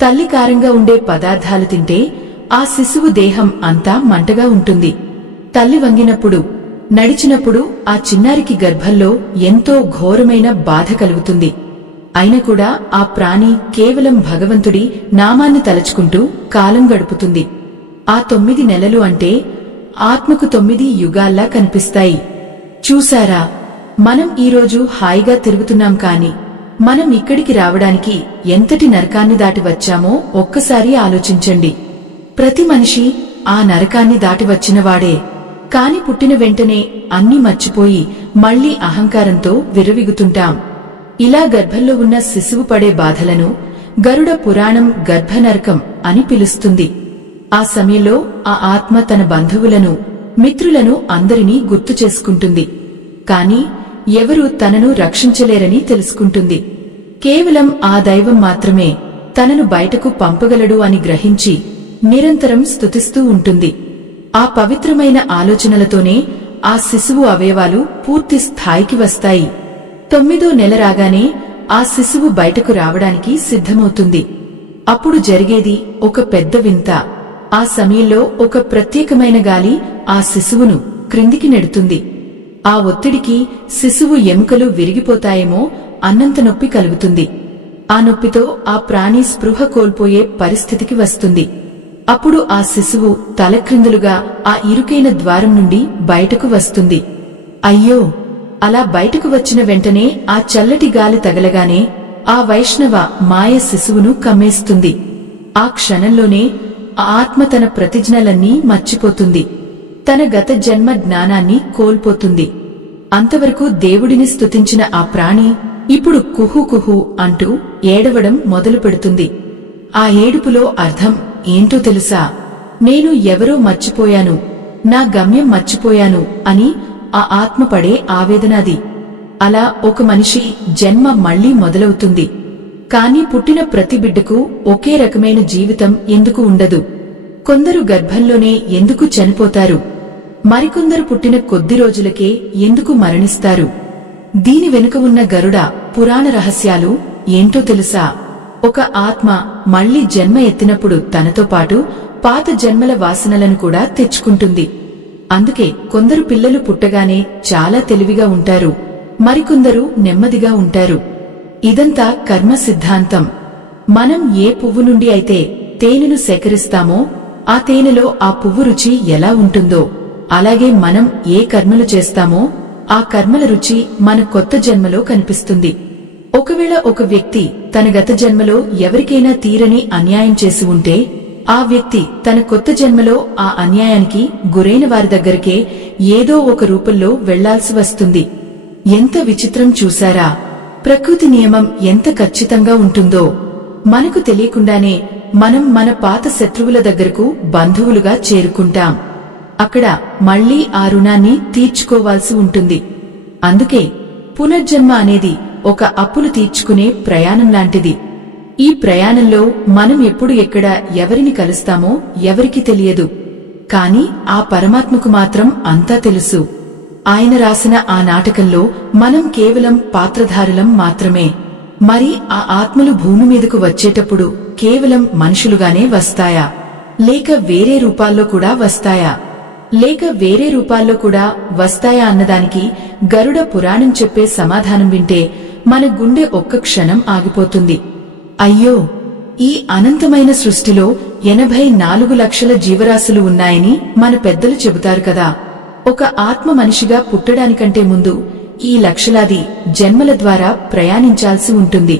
తల్లి కారంగా ఉండే పదార్థాలు తింటే ఆ శిశువు దేహం అంతా మంటగా ఉంటుంది. తల్లి వంగినప్పుడు, నడిచినప్పుడు ఆ చిన్నారికి గర్భంలో ఎంతో ఘోరమైన బాధ కలుగుతుంది. అయినా కూడా ఆ ప్రాణి కేవలం భగవంతుడి నామాన్ని తలచుకుంటూ కాలం గడుపుతుంది. ఆ 9 నెలలు అంటే ఆత్మకు 9 యుగాల్లా కనిపిస్తాయి. చూశారా, మనం ఈరోజు హాయిగా తిరుగుతున్నాం కాని మనం ఇక్కడికి రావడానికి ఎంతటి నరకాన్ని దాటి వచ్చామో ఒక్కసారి ఆలోచించండి. ప్రతి మనిషి ఆ నరకాన్ని దాటి వచ్చినవాడే. కాని పుట్టిన వెంటనే అన్నీ మర్చిపోయి మళ్లీ అహంకారంతో విర్రవిగుతుంటాం. ఇలా గర్భంలో ఉన్న శిశువు పడే బాధలను గరుడ పురాణం గర్భనరకం అని పిలుస్తుంది. ఆ సమయంలో ఆ ఆత్మ తన బంధువులను, మిత్రులను అందరినీ గుర్తు చేసుకుంటుంది. కాని ఎవరూ తనను రక్షించలేరని తెలుసుకుంటుంది. కేవలం ఆ దైవం మాత్రమే తనను బయటకు పంపగలడు అని గ్రహించి నిరంతరం స్తుతిస్తూ ఉంటుంది. ఆ పవిత్రమైన ఆలోచనలతోనే ఆ శిశువు అవయవాలు పూర్తి స్థాయికి వస్తాయి. 9వ నెల రాగానే ఆ శిశువు బయటకు రావడానికి సిద్ధమవుతుంది. అప్పుడు జరిగేది ఒక పెద్ద వింత. ఆ సమయంలో ఒక ప్రత్యేకమైన గాలి ఆ శిశువును క్రిందికి నెడుతుంది. ఆ ఒత్తిడికి శిశువు ఎముకలు విరిగిపోతాయేమో అన్నంత నొప్పి కలుగుతుంది. ఆ నొప్పితో ఆ ప్రాణి స్పృహ కోల్పోయే పరిస్థితికి వస్తుంది. అప్పుడు ఆ శిశువు తలక్రిందులుగా ఆ ఇరుకైన ద్వారం నుండి బయటకు వస్తుంది. అయ్యో, అలా బయటకు వచ్చిన వెంటనే ఆ చల్లటి గాలి తగలగానే ఆ వైష్ణవ మాయ శిశువును కమ్మేస్తుంది. ఆ క్షణంలోనే ఆ ఆత్మ తన ప్రతిజ్ఞలన్నీ మర్చిపోతుంది. తన గత జన్మ జ్ఞానాన్ని కోల్పోతుంది. అంతవరకు దేవుడిని స్తుతించిన ఆ ప్రాణి ఇప్పుడు కుహు కుహు అంటూ ఏడవడం మొదలు పెడుతుంది. ఆ ఏడుపులో అర్థం ఏంటో తెలుసా? నేను ఎవరో మర్చిపోయాను, నా గమ్యం మర్చిపోయాను అని ఆ ఆత్మ పడే ఆవేదనాది. అలా ఒక మనిషి జన్మ మళ్లీ మొదలవుతుంది. కాని పుట్టిన ప్రతి బిడ్డకు ఒకే రకమైన జీవితం ఎందుకు ఉండదు? కొందరు గర్భంలోనే ఎందుకు చనిపోతారు? మరికొందరు పుట్టిన కొద్ది రోజులకే ఎందుకు మరణిస్తారు? దీని వెనుక ఉన్న గరుడ పురాణ రహస్యాలు ఏంటో తెలుసా? ఒక ఆత్మ మళ్లీ జన్మ ఎత్తినప్పుడు తనతో పాటు పాత జన్మల వాసనలను కూడా తెచ్చుకుంటుంది. అందుకే కొందరు పిల్లలు పుట్టగానే చాలా తెలివిగా ఉంటారు, మరికొందరు నెమ్మదిగా ఉంటారు. ఇదంతా కర్మ సిద్ధాంతం. మనం ఏ పువ్వు నుండి అయితే తేనెను సేకరిస్తామో ఆ తేనెలో ఆ పువ్వు రుచి ఎలా ఉంటుందో, అలాగే మనం ఏ కర్మలు చేస్తామో ఆ కర్మల రుచి మన కొత్త జన్మలో కనిపిస్తుంది. ఒకవేళ ఒక వ్యక్తి తన గత జన్మలో ఎవరికైనా తీరని అన్యాయం చేసి ఉంటే ఆ వ్యక్తి తన కొత్త జన్మలో ఆ అన్యాయానికి గురైన వారి దగ్గరికే ఏదో ఒక రూపంలో వెళ్లాల్సి వస్తుంది. ఎంత విచిత్రం చూశారా? ప్రకృతి నియమం ఎంత ఖచ్చితంగా ఉంటుందో. మనకు తెలియకుండానే మనం మన పాత శత్రువుల దగ్గరకు బంధువులుగా చేరుకుంటాం. అక్కడ మళ్లీ ఆ రుణాన్ని తీర్చుకోవాల్సి ఉంటుంది. అందుకే పునర్జన్మ అనేది ఒక అప్పులు తీర్చుకునే ప్రయాణం లాంటిది. ఈ ప్రయాణంలో మనం ఎప్పుడు ఎక్కడ ఎవరిని కలుస్తామో ఎవరికి తెలియదు. కాని ఆ పరమాత్మకు మాత్రం అంతా తెలుసు. ఆయన రాసిన ఆ నాటకంలో మనం కేవలం పాత్రధారులం మాత్రమే. మరి ఆ ఆత్మలు భూమి మీదకు వచ్చేటప్పుడు కేవలం మనుషులుగానే వస్తాయా, లేక వేరే రూపాల్లో కూడా వస్తాయా అన్నదానికి గరుడ పురాణం చెప్పే సమాధానం వింటే మన గుండె ఒక్క క్షణం ఆగిపోతుంది. అయ్యో, ఈ అనంతమైన సృష్టిలో 84 లక్షల జీవరాశులు ఉన్నాయని మన పెద్దలు చెబుతారు కదా. ఒక ఆత్మ మనిషిగా పుట్టడానికంటే ముందు ఈ లక్షలాది జన్మల ద్వారా ప్రయాణించాల్సి ఉంటుంది.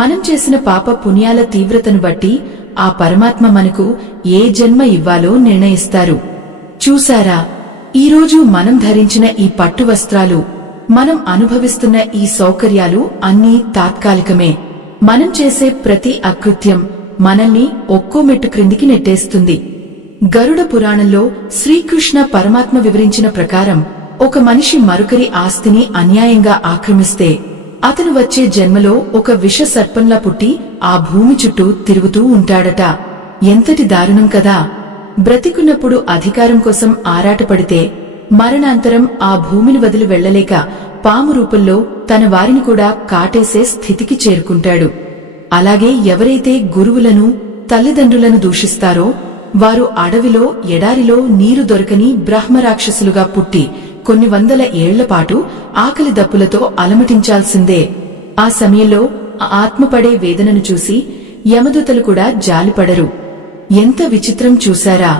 మనం చేసిన పాప పుణ్యాల తీవ్రతను బట్టి ఆ పరమాత్మ మనకు ఏ జన్మ ఇవ్వాలో నిర్ణయిస్తారు. చూశారా, ఈరోజు మనం ధరించిన ఈ పట్టు వస్త్రాలు, మనం అనుభవిస్తున్న ఈ సౌకర్యాలు అన్నీ తాత్కాలికమే. మనం చేసే ప్రతి అకృత్యం, మనల్ని ఒక్కో మెట్టు క్రిందికి నెట్టేస్తుంది. గరుడ పురాణంలో శ్రీకృష్ణ పరమాత్మ వివరించిన ప్రకారం ఒక మనిషి మరొకరి ఆస్తిని అన్యాయంగా ఆక్రమిస్తే అతను వచ్చే జన్మలో ఒక విష సర్పంలా పుట్టి ఆ భూమి చుట్టూ తిరుగుతూ ఉంటాడట. ఎంతటి దారుణం కదా! బ్రతికున్నప్పుడు అధికారం కోసం ఆరాటపడితే మరణాంతరం ఆ భూమిని వదిలి వెళ్లలేక పాము రూపంలో తన వారిని కూడా కాటేసే స్థితికి చేరుకుంటాడు. అలాగే ఎవరైతే గురువులను, తల్లిదండ్రులను దూషిస్తారో వారు అడవిలో, ఎడారిలో నీరు దొరకని బ్రహ్మరాక్షసులుగా పుట్టి కొన్ని వందల ఏళ్లపాటు ఆకలి దప్పులతో అలమటించాల్సిందే. ఆ సమయంలో ఆ ఆత్మపడే వేదనను చూసి యమదూతలు కూడా జాలిపడరు. ఎంత విచిత్రం చూశారా!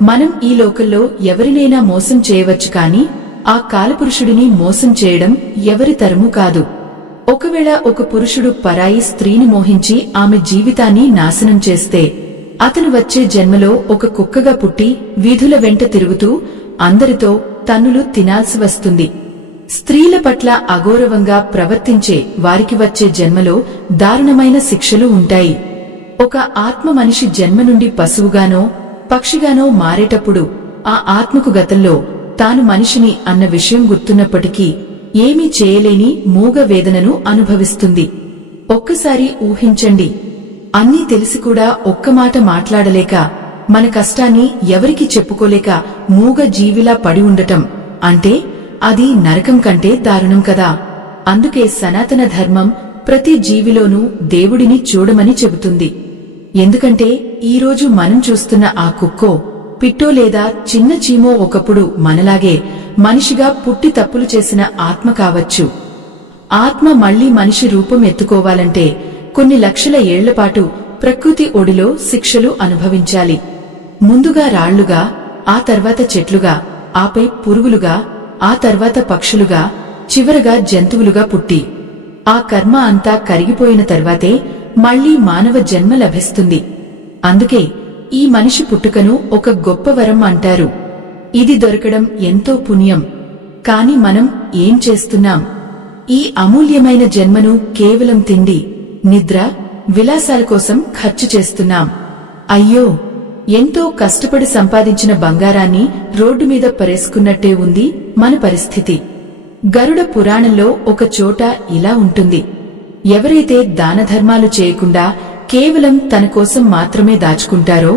మనం ఈ లోకంలో ఎవరినైనా మోసం చేయవచ్చు కాని ఆ కాలపురుషుడిని మోసం చేయడం ఎవరి తరమూ కాదు. ఒకవేళ ఒక పురుషుడు పరాయి స్త్రీని మోహించి ఆమె జీవితాన్ని నాశనం చేస్తే అతను వచ్చే జన్మలో ఒక కుక్కగా పుట్టి వీధుల వెంట తిరుగుతూ అందరితో తన్నులు తినాల్సి వస్తుంది. స్త్రీల పట్ల అగౌరవంగా ప్రవర్తించే వారికి వచ్చే జన్మలో దారుణమైన శిక్షలు ఉంటాయి. ఒక ఆత్మ మనిషి జన్మ నుండి పశువుగానో, పక్షిగానో మారేటప్పుడు ఆ ఆత్మకు గతంలో తాను మనిషిని అన్న విషయం గుర్తున్నప్పటికీ ఏమీ చేయలేని మూగ వేదనను అనుభవిస్తుంది. ఒక్కసారి ఊహించండి, అన్నీ తెలిసి కూడా ఒక్క మాట మాట్లాడలేక మన కష్టాన్ని ఎవరికి చెప్పుకోలేక మూగ జీవిలా పడి ఉండటం అంటే అది నరకం కంటే దారుణం కదా! అందుకే సనాతన ధర్మం ప్రతి జీవిలోనూ దేవుడిని చూడమని చెబుతుంది. ఎందుకంటే ఈరోజు మనం చూస్తున్న ఆ కుక్కో, పిట్టో లేదా చిన్న చీమో ఒకప్పుడు మనలాగే మనిషిగా పుట్టి తప్పులు చేసిన ఆత్మ కావచ్చు. ఆత్మ మళ్లీ మనిషి రూపం ఎత్తుకోవాలంటే కొన్ని లక్షల ఏళ్లపాటు ప్రకృతి ఒడిలో శిక్షలు అనుభవించాలి. ముందుగా రాళ్లుగా, ఆ తర్వాత చెట్లుగా, ఆపై పురుగులుగా, ఆ తర్వాత పక్షులుగా, చివరగా జంతువులుగా పుట్టి ఆ కర్మ అంతా కరిగిపోయిన తర్వాతే మళ్లీ మానవ జన్మ లభిస్తుంది. అందుకే ఈ మనిషి పుట్టుకను ఒక గొప్ప వరం అంటారు. ఇది దొరకడం ఎంతో పుణ్యం. కాని మనం ఏం చేస్తున్నాం? ఈ అమూల్యమైన జన్మను కేవలం తిండి, నిద్ర, విలాసాల కోసం ఖర్చు చేస్తున్నాం. అయ్యో, ఎంతో కష్టపడి సంపాదించిన బంగారాన్ని రోడ్డు మీద పరేసుకున్నట్టే ఉంది మన పరిస్థితి. గరుడ పురాణంలో ఒక చోట ఇలా ఉంటుంది: ఎవరైతే దానధర్మాలు చేయకుండా కేవలం తన కోసం మాత్రమే దాచుకుంటారో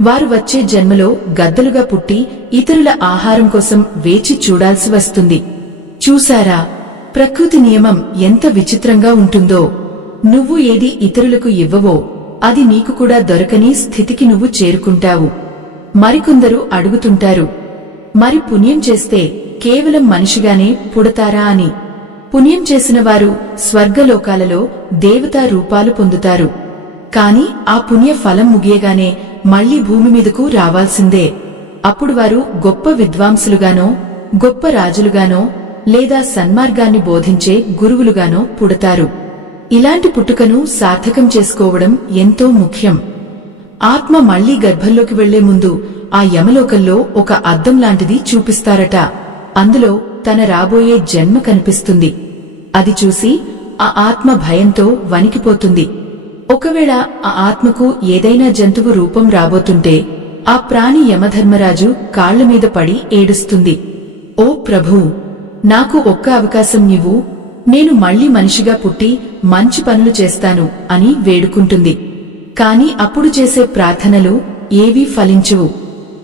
వారు వచ్చే జన్మలో గద్దలుగా పుట్టి ఇతరుల ఆహారం కోసం వేచి చూడాల్సి వస్తుంది. చూశారా, ప్రకృతి నియమం ఎంత విచిత్రంగా ఉంటుందో! నువ్వు ఏది ఇతరులకు ఇవ్వవో అది నీకు కూడా దొరకని స్థితికి నువ్వు చేరుకుంటావు. మరికొందరు అడుగుతుంటారు, మరి పుణ్యం చేస్తే కేవలం మనిషిగానే పుడతారా అని. పుణ్యం చేసిన వారు స్వర్గలోకాలలో దేవతా రూపాలు పొందుతారు. కాని ఆ పుణ్య ఫలం ముగియగానే మళ్లీ భూమి మీదకు రావాల్సిందే. అప్పుడు వారు గొప్ప విద్వాంసులుగానో, గొప్ప రాజులుగానో లేదా సన్మార్గాన్ని బోధించే గురువులుగానో పుడతారు. ఇలాంటి పుట్టుకను సార్థకం చేసుకోవడం ఎంతో ముఖ్యం. ఆత్మ మళ్లీ గర్భంలోకి వెళ్లే ముందు ఆ యమలోకంలో ఒక అద్దం లాంటిది చూపిస్తారట. అందులో తన రాబోయే జన్మ కనిపిస్తుంది. అది చూసి ఆ ఆత్మ భయంతో వణికిపోతుంది. ఒకవేళ ఆ ఆత్మకు ఏదైనా జంతువు రూపం రాబోతుంటే ఆ ప్రాణి యమధర్మరాజు కాళ్లమీద పడి ఏడుస్తుంది. ఓ ప్రభూ, నాకు ఒక్క అవకాశం నీవు, నేను మళ్లీ మనిషిగా పుట్టి మంచి పనులు చేస్తాను అని వేడుకుంటుంది. కాని అప్పుడు చేసే ప్రార్థనలు ఏవీ ఫలించవు.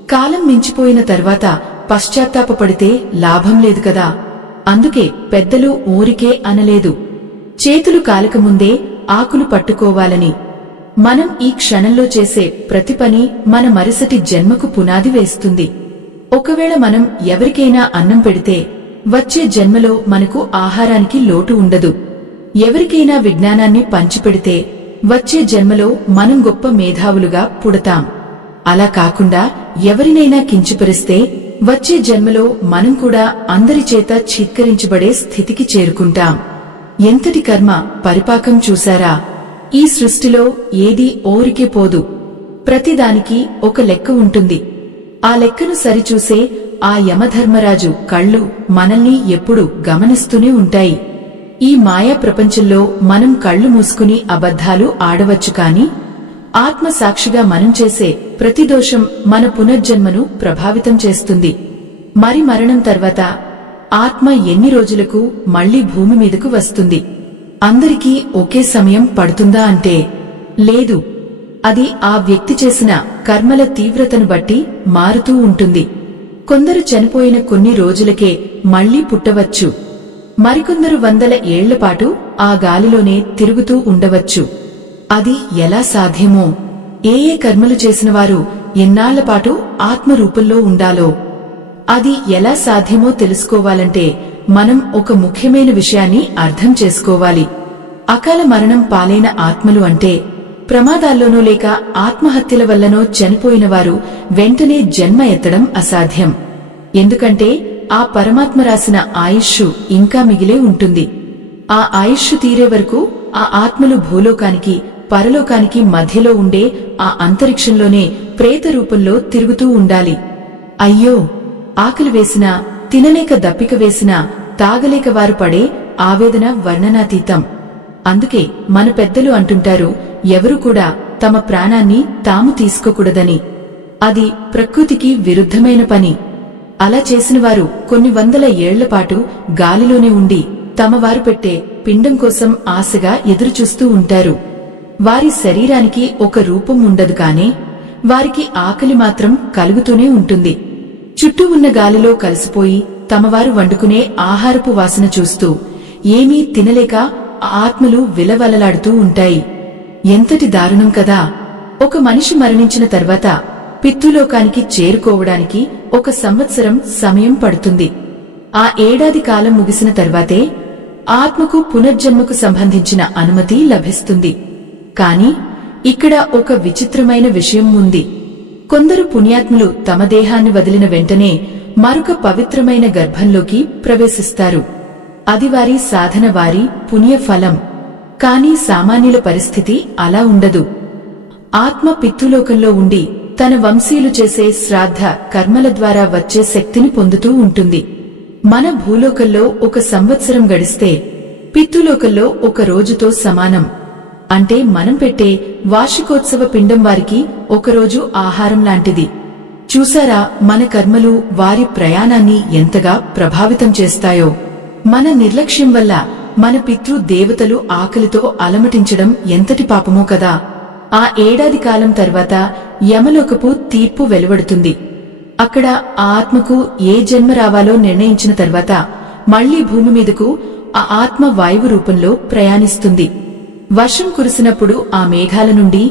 కాలం మించిపోయిన తర్వాత పశ్చాత్తాపపడితే లాభం లేదు కదా. అందుకే పెద్దలు ఊరికే అనలేదు, చేతులు కాలకముందే ఆకులు పట్టుకోవాలని. మనం ఈ క్షణంలో చేసే ప్రతి పని మన మరుసటి జన్మకు పునాది వేస్తుంది. ఒకవేళ మనం ఎవరికైనా అన్నం పెడితే వచ్చే జన్మలో మనకు ఆహారానికి లోటు ఉండదు. ఎవరికైనా విజ్ఞానాన్ని పంచిపెడితే వచ్చే జన్మలో మనం గొప్ప మేధావులుగా పుడతాం. అలా కాకుండా ఎవరినైనా కించపరిస్తే వచ్చే జన్మలో మనం కూడా అందరి చేత చీత్కరించబడే స్థితికి చేరుకుంటాం. ఎంతటి కర్మ పరిపాకం చూశారా! ఈ సృష్టిలో ఏదీ ఓరికే పోదు. ప్రతిదానికి ఒక లెక్క ఉంటుంది. ఆ లెక్కను సరిచూసే ఆ యమధర్మరాజు కళ్ళు మనల్ని ఎప్పుడూ గమనిస్తూనే ఉంటాయి. ఈ మాయా ప్రపంచంలో మనం కళ్ళు మూసుకుని అబద్ధాలు ఆడవచ్చు కాని ఆత్మ సాక్షిగా మనం చేసే ప్రతి దోషం మన పునర్జన్మను ప్రభావితం చేస్తుంది. మరి మరణం తర్వాత ఆత్మ ఎన్ని రోజులకు మళ్లీ భూమి మీదకు వస్తుంది? అందరికీ ఒకే సమయం పడుతుందా అంటే లేదు. అది ఆ వ్యక్తి చేసిన కర్మల తీవ్రతను బట్టి మారుతూ ఉంటుంది. కొందరు చనిపోయిన కొన్ని రోజులకే మళ్లీ పుట్టవచ్చు. మరికొందరు వందల ఏళ్లపాటు ఆ గాలిలోనే తిరుగుతూ ఉండవచ్చు. అది ఎలా సాధ్యమో, ఏ కర్మలు చేసినవారు ఎన్నాళ్లపాటు ఆత్మరూపంలో ఉండాలో అది ఎలా సాధ్యమో తెలుసుకోవాలంటే మనం ఒక ముఖ్యమైన విషయాన్ని అర్థం చేసుకోవాలి. అకాల మరణం పాలైన ఆత్మలు అంటే ప్రమాదాల్లోనో లేక ఆత్మహత్యల వల్లనో చనిపోయిన వారు వెంటనే జన్మ ఎత్తడం అసాధ్యం. ఎందుకంటే ఆ పరమాత్మ రాసిన ఆయుష్షు ఇంకా మిగిలే ఉంటుంది. ఆ ఆయుష్షు తీరే వరకు ఆ ఆత్మలు భూలోకానికి పరలోకానికి మధ్యలో ఉండే ఆ అంతరిక్షంలోనే ప్రేత రూపంలో తిరుగుతూ ఉండాలి. అయ్యో, ఆకలి వేసినా, తినలేక దప్పిక వేసినా, తాగలేక వారు పడే ఆవేదన వర్ణనాతీతం. అందుకే మన పెద్దలు అంటుంటారు, ఎవరు కూడా తమ ప్రాణాన్ని తాము తీసుకోకూడదని. అది ప్రకృతికి విరుద్ధమైన పని. అలా చేసినవారు కొన్ని వందల ఏళ్లపాటు గాలిలోనే ఉండి తమవారు పెట్టే పిండం కోసం ఆశగా ఎదురుచూస్తూ ఉంటారు. వారి శరీరానికి ఒక రూపం ఉండదు కాని వారికి ఆకలి మాత్రం కలుగుతూనే ఉంటుంది. చుట్టూ ఉన్న గాలిలో కలిసిపోయి తమవారు వండుకునే ఆహారపు వాసన చూస్తూ ఏమీ తినలేక ఆత్మలు విలవలలాడుతూ ఉంటాయి. ఎంతటి దారుణం కదా! ఒక మనిషి మరణించిన తర్వాత పితృలోకానికి చేరుకోవడానికి 1 సంవత్సరం సమయం పడుతుంది. ఆ ఏడాది కాలం ముగిసిన తర్వాతే ఆత్మకు పునర్జన్మకు సంబంధించిన అనుమతి లభిస్తుంది. కాని ఇక్కడ ఒక విచిత్రమైన విషయం ఉంది. కొందరు పుణ్యాత్ములు తమ దేహాన్ని వదిలిన వెంటనే మరొక పవిత్రమైన గర్భంలోకి ప్రవేశిస్తారు. అది వారి సాధన, వారి పుణ్యఫలం. కాని సామాన్యుల పరిస్థితి అలా ఉండదు. ఆత్మ పితృలోకంలో ఉండి తన వంశీయులు చేసే శ్రాద్ధ కర్మల ద్వారా వచ్చే శక్తిని పొందుతూ ఉంటుంది. మన భూలోకంలో 1 సంవత్సరం గడిస్తే పితృలోకంలో 1 రోజుతో సమానం. అంటే మనం పెట్టే వార్షికోత్సవ పిండం వారికి 1 రోజు ఆహారం లాంటిది. చూసారా మన కర్మలు వారి ప్రయాణాన్ని ఎంతగా ప్రభావితం చేస్తాయో. మన నిర్లక్ష్యం వల్ల మన పితృ దేవతలు ఆకలితో అలమటించడం ఎంతటి పాపమో కదా! ఆ ఏడాది కాలం తర్వాత యమలోకపు తీర్పు వెలువడుతుంది. అక్కడ ఆ ఆత్మకు ఏ జన్మ రావాలో నిర్ణయించిన తర్వాత మళ్లీ భూమి మీదకు ఆ ఆత్మ వాయువు రూపంలో ప్రయాణిస్తుంది. వర్షం కురిసినప్పుడు ఆ మేఘాల నుండి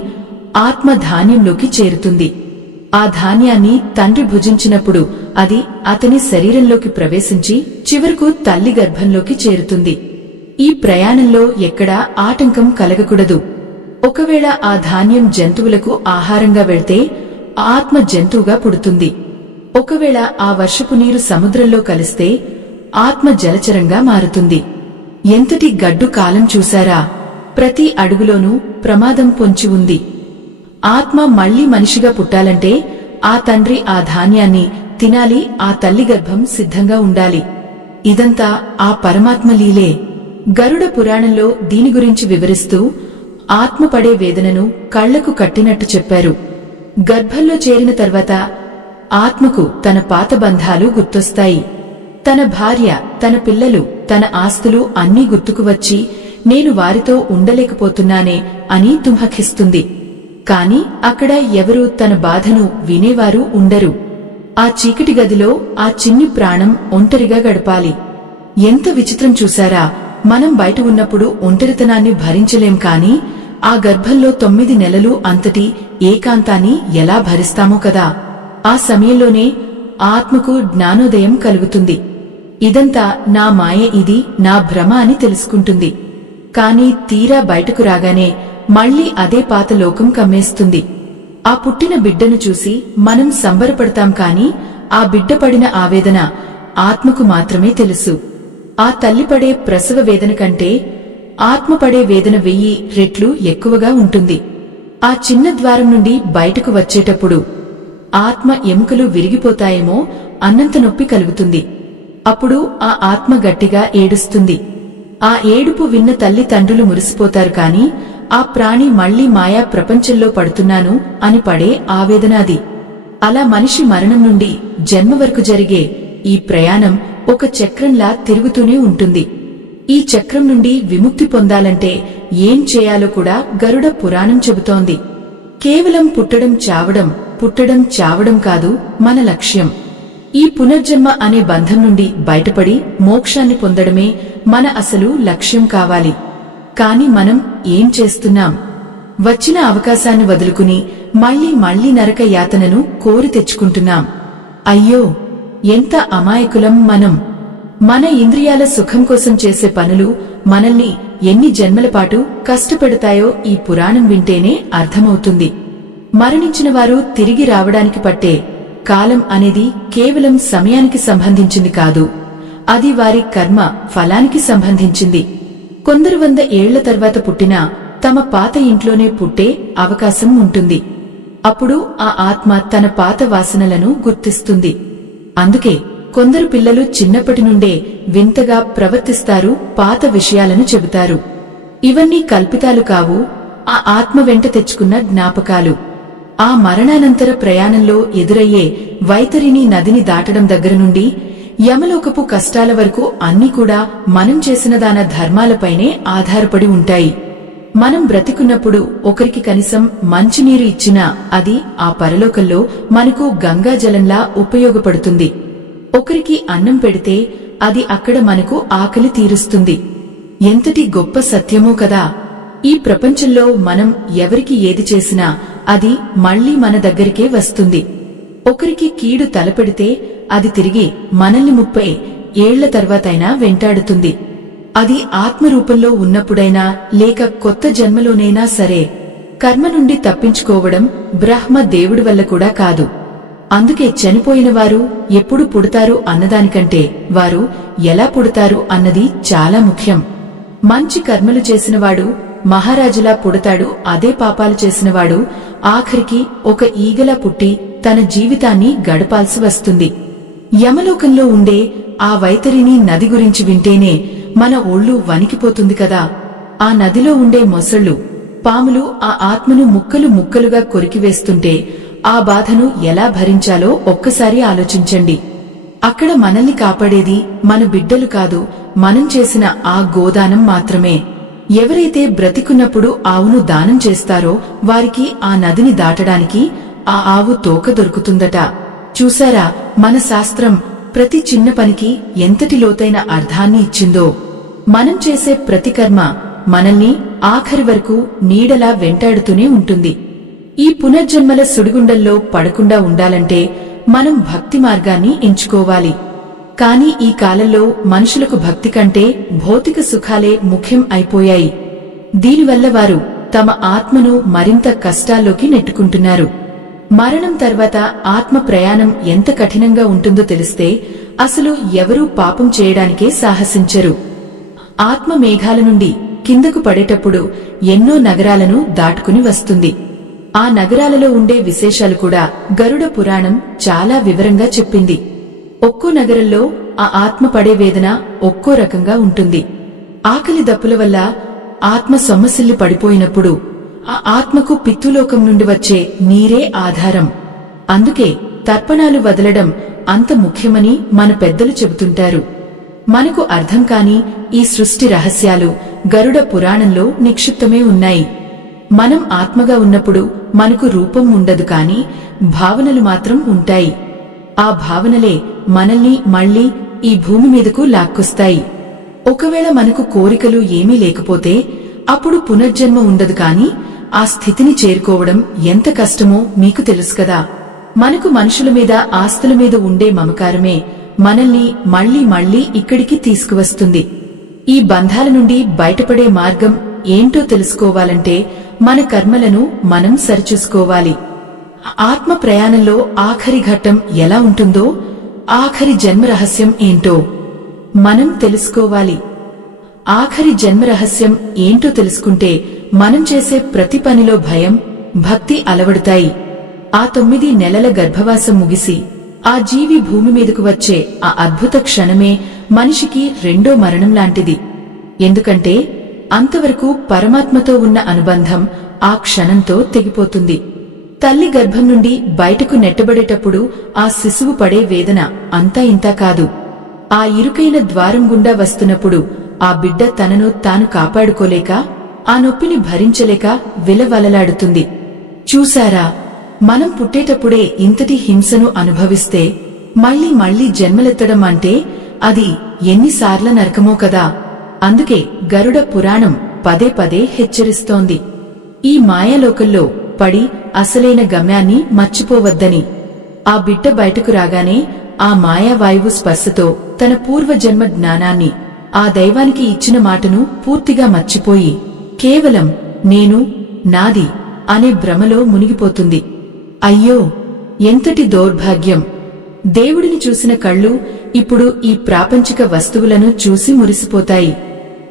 ఆత్మ ధాన్యంలోకి చేరుతుంది. ఆ ధాన్యాన్ని తండ్రి భుజించినప్పుడు అది అతని శరీరంలోకి ప్రవేశించి చివరకు తల్లి గర్భంలోకి చేరుతుంది. ఈ ప్రయాణంలో ఎక్కడా ఆటంకం కలగకూడదు. ఒకవేళ ఆ ధాన్యం జంతువులకు ఆహారంగా వెళ్తే ఆత్మ జంతువుగా పుడుతుంది. ఒకవేళ ఆ వర్షపు నీరు సముద్రంలో కలిస్తే ఆత్మ జలచరంగా మారుతుంది. ఎంతటి గడ్డు కాలం చూశారా! ప్రతి అడుగులోనూ ప్రమాదం పొంచి ఉంది. ఆత్మ మళ్లీ మనిషిగా పుట్టాలంటే ఆ తండ్రి ఆ ధాన్యాన్ని తినాలి, ఆ తల్లి గర్భం సిద్ధంగా ఉండాలి. ఇదంతా ఆ పరమాత్మ లీలే. గరుడ పురాణంలో దీని గురించి వివరిస్తూ ఆత్మ పడే వేదనను కళ్లకు కట్టినట్టు చెప్పారు. గర్భంలో చేరిన తర్వాత ఆత్మకు తన పాత బంధాలు గుర్తొస్తాయి. తన భార్య, తన పిల్లలు, తన ఆస్తులు అన్నీ గుర్తుకు వచ్చి నేను వారితో ఉండలేకపోతున్నానే అని తుంహకిస్తుంది. కాని అక్కడ ఎవరూ తన బాధను వినేవారు ఉండరు. ఆ చీకటి గదిలో ఆ చిన్ని ప్రాణం ఒంటరిగా గడపాలి. ఎంత విచిత్రం చూశారా! మనం బయట ఉన్నప్పుడు ఒంటరితనాన్ని భరించలేం, కాని ఆ గర్భంలో 9 నెలలు అంతటి ఏకాంతాన్ని ఎలా భరిస్తామో కదా! ఆ సమయంలోనే ఆత్మకు జ్ఞానోదయం కలుగుతుంది. ఇదంతా నా మాయ, ఇది నా భ్రమ అని తెలుసుకుంటుంది. కాని తీరా బయటకు రాగానే మళ్లీ అదే పాత లోకం కమ్మేస్తుంది. ఆ పుట్టిన బిడ్డను చూసి మనం సంబరపడతాం, కాని ఆ బిడ్డ పడిన ఆవేదన ఆత్మకు మాత్రమే తెలుసు. ఆ తల్లి పడే ప్రసవ వేదన కంటే ఆత్మ పడే వేదన 1000 రెట్లు ఎక్కువగా ఉంటుంది. ఆ చిన్న ద్వారం నుండి బయటకు వచ్చేటప్పుడు ఆత్మ ఎముకలు విరిగిపోతాయేమో అన్నంత నొప్పి కలుగుతుంది. అప్పుడు ఆ ఆత్మ గట్టిగా ఏడుస్తుంది. ఆ ఏడుపు విన్న తల్లి తండ్రులు మురిసిపోతారు, కాని ఆ ప్రాణి మళ్లీ మాయా ప్రపంచంలో పడుతున్నాను అని పడే ఆవేదన అది. అలా మనిషి మరణం నుండి జన్మ వరకు జరిగే ఈ ప్రయాణం ఒక చక్రంలా తిరుగుతూనే ఉంటుంది. ఈ చక్రం నుండి విముక్తి పొందాలంటే ఏం చేయాలో కూడా గరుడ పురాణం చెబుతోంది. కేవలం పుట్టడం చావడం కాదు మన లక్ష్యం. ఈ పునర్జన్మ అనే బంధం నుండి బయటపడి మోక్షాన్ని పొందడమే మన అసలు లక్ష్యం కావాలి. కాని మనం ఏం చేస్తున్నాం? వచ్చిన అవకాశాన్ని వదులుకుని మళ్లీ నరక యాతనను కోరి తెచ్చుకుంటున్నాం. అయ్యో, ఎంత అమాయకులం మనం! మన ఇంద్రియాల సుఖం కోసం చేసే పనులు మనల్ని ఎన్ని జన్మలపాటు కష్టపెడతాయో ఈ పురాణం వింటేనే అర్థమవుతుంది. మరణించిన వారు తిరిగి రావడానికి పట్టే కాలం అనేది కేవలం సమయానికి సంబంధించింది కాదు, అది వారి కర్మ ఫలానికి సంబంధించింది. కొందరు 100 ఏళ్ల తర్వాత పుట్టినా తమ పాత ఇంట్లోనే పుట్టే అవకాశం ఉంటుంది. అప్పుడు ఆ ఆత్మ తన పాత వాసనలను గుర్తిస్తుంది. అందుకే కొందరు పిల్లలు చిన్నప్పటి నుండే వింతగా ప్రవర్తిస్తారు, పాత విషయాలను చెబుతారు. ఇవన్నీ కల్పితాలు కావు, ఆ ఆత్మ వెంట తెచ్చుకున్న జ్ఞాపకాలు. ఆ మరణానంతర ప్రయాణంలో ఎదురయ్యే వైతరిణి నదిని దాటడం దగ్గర నుండి యమలోకపు కష్టాల వరకు అన్నీ కూడా మనం చేసిన దాన ధర్మాలపైనే ఆధారపడి ఉంటాయి. మనం బ్రతికున్నప్పుడు ఒకరికి కనీసం మంచినీరు ఇచ్చినా అది ఆ పరలోకంలో మనకు గంగాజలంలా ఉపయోగపడుతుంది. ఒకరికి అన్నం పెడితే అది అక్కడ మనకు ఆకలి తీరుస్తుంది. ఎంతటి గొప్ప సత్యమో కదా! ఈ ప్రపంచంలో మనం ఎవరికి ఏది చేసినా అది మళ్లీ మన దగ్గరికే వస్తుంది. ఒకరికి కీడు తలపెడితే అది తిరిగి మనల్ని 30 ఏళ్ల తర్వాతైనా వెంటాడుతుంది. అది ఆత్మరూపంలో ఉన్నప్పుడైనా లేక కొత్త జన్మలోనైనా సరే. కర్మ నుండి తప్పించుకోవడం బ్రహ్మ దేవుడి వల్ల కూడా కాదు. అందుకే చనిపోయిన వారు ఎప్పుడు పుడతారు అన్నదానికంటే వారు ఎలా పుడతారు అన్నది చాలా ముఖ్యం. మంచి కర్మలు చేసినవాడు మహారాజులా పుడతాడు, అదే పాపాలు చేసినవాడు ఆఖరికి ఒక ఈగలా పుట్టి తన జీవితాన్ని గడపాల్సి వస్తుంది. యమలోకంలో ఉండే ఆ వైతరిణి నది గురించి వింటేనే మన ఒళ్ళు వణికిపోతుంది కదా! ఆ నదిలో ఉండే మొసళ్ళు, పాములు ఆ ఆత్మను ముక్కలు ముక్కలుగా కొరికివేస్తుంటే ఆ బాధను ఎలా భరించాలో ఒక్కసారి ఆలోచించండి. అక్కడ మనల్ని కాపాడేది మన బిడ్డలు కాదు, మనం చేసిన ఆ గోదానం మాత్రమే. ఎవరైతే బ్రతికున్నప్పుడు ఆవును దానం చేస్తారో వారికి ఆ నదిని దాటడానికి ఆ ఆవు తోక దొరుకుతుందట. చూసారా మన శాస్త్రం ప్రతి చిన్న పనికి ఎంతటి లోతైన అర్థాన్ని ఇచ్చిందో. మనం చేసే ప్రతి కర్మ మనల్ని ఆఖరి వరకు నీడలా వెంటాడుతూనే ఉంటుంది. ఈ పునర్జన్మల సుడిగుండల్లో పడకుండా ఉండాలంటే మనం భక్తి మార్గాన్ని ఎంచుకోవాలి. కాని ఈ కాలంలో మనుషులకు భక్తి కంటే భౌతిక సుఖాలే ముఖ్యం అయిపోయాయి. దీనివల్ల వారు తమ ఆత్మను మరింత కష్టాల్లోకి నెట్టుకుంటున్నారు. మరణం తర్వాత ఆత్మ ప్రయాణం ఎంత కఠినంగా ఉంటుందో తెలిస్తే అసలు ఎవరూ పాపం చేయడానికే సాహసించరు. ఆత్మ మేఘాల నుండి కిందకు పడేటప్పుడు ఎన్నో నగరాలను దాటుకుని వస్తుంది. ఆ నగరాలలో ఉండే విశేషాలు కూడా గరుడ పురాణం చాలా వివరంగా చెప్పింది. ఒక్కో నగరంలో ఆ ఆత్మ పడే వేదన ఒక్కో రకంగా ఉంటుంది. ఆకలి దప్పుల వల్ల ఆత్మ సొమ్మసిల్లి పడిపోయినప్పుడు ఆ ఆత్మకు పితృలోకం నుండి వచ్చే నీరే ఆధారం. అందుకే తర్పణాలు వదలడం అంత ముఖ్యమని మన పెద్దలు చెబుతుంటారు. మనకు అర్థం కాని ఈ సృష్టి రహస్యాలు గరుడ పురాణంలో నిక్షిప్తమే ఉన్నాయి. మనం ఆత్మగా ఉన్నప్పుడు మనకు రూపం ఉండదు, కాని భావనలు మాత్రం ఉంటాయి. ఆ భావనలే మనల్ని మళ్లీ ఈ భూమి మీదకు లాక్కొస్తాయి. ఒకవేళ మనకు కోరికలు ఏమీ లేకపోతే అప్పుడు పునర్జన్మ ఉండదు, కాని ఆ స్థితిని చేరుకోవడం ఎంత కష్టమో మీకు తెలుసు కదా. మనకు మనుషుల మీద ఆస్తుల మీద ఉండే మమకారమే మనల్ని మళ్లీ ఇక్కడికి తీసుకువస్తుంది. ఈ బంధాల నుండి బయటపడే మార్గం ఏంటో తెలుసుకోవాలంటే మన కర్మలను మనం సరిచూసుకోవాలి. ఆత్మ ప్రయాణంలో ఆఖరి ఘట్టం ఎలా ఉంటుందో, ఆఖరి జన్మ రహస్యం ఏంటో మనం తెలుసుకోవాలి. ఆఖరి జన్మ రహస్యం ఏంటో తెలుసుకుంటే మనం చేసే ప్రతి పనిలో భయం, భక్తి అలవడతాయి. ఆ 9 నెలల గర్భవాసం ముగిసి ఆ జీవి భూమి మీదకు వచ్చే ఆ అద్భుత క్షణమే మనిషికి రెండో మరణం లాంటిది. ఎందుకంటే అంతవరకు పరమాత్మతో ఉన్న అనుబంధం ఆ క్షణంతో తెగిపోతుంది. తల్లి గర్భం నుండి బయటకు నెట్టబడేటప్పుడు ఆ శిశువు పడే వేదన అంతా ఇంతా కాదు. ఆ ఇరుకైన ద్వారం గుండా వస్తున్నప్పుడు ఆ బిడ్డ తనను తాను కాపాడుకోలేక ఆ నొప్పిని భరించలేక విలవలలాడుతుంది. చూశారా, మనం పుట్టేటప్పుడే ఇంతటి హింసను అనుభవిస్తే మళ్లీ మళ్లీ జన్మలెత్తడం అంటే అది ఎన్నిసార్ల నరకమో కదా. అందుకే గరుడ పురాణం పదే పదే హెచ్చరిస్తోంది, ఈ మాయాలోకంలో పడి అసలైన గమ్యాన్ని మర్చిపోవద్దని. ఆ బిడ్డ బయటకు రాగానే ఆ మాయావాయువు స్పర్శతో తన పూర్వజన్మ జ్ఞానాన్ని, ఆ దైవానికి ఇచ్చిన మాటను పూర్తిగా మర్చిపోయి కేవలం నేను, నాది అనే భ్రమలో మునిగిపోతుంది. అయ్యో, ఎంతటి దౌర్భాగ్యం! దేవుడిని చూసిన కళ్ళు ఇప్పుడు ఈ ప్రాపంచిక వస్తువులను చూసి మురిసిపోతాయి.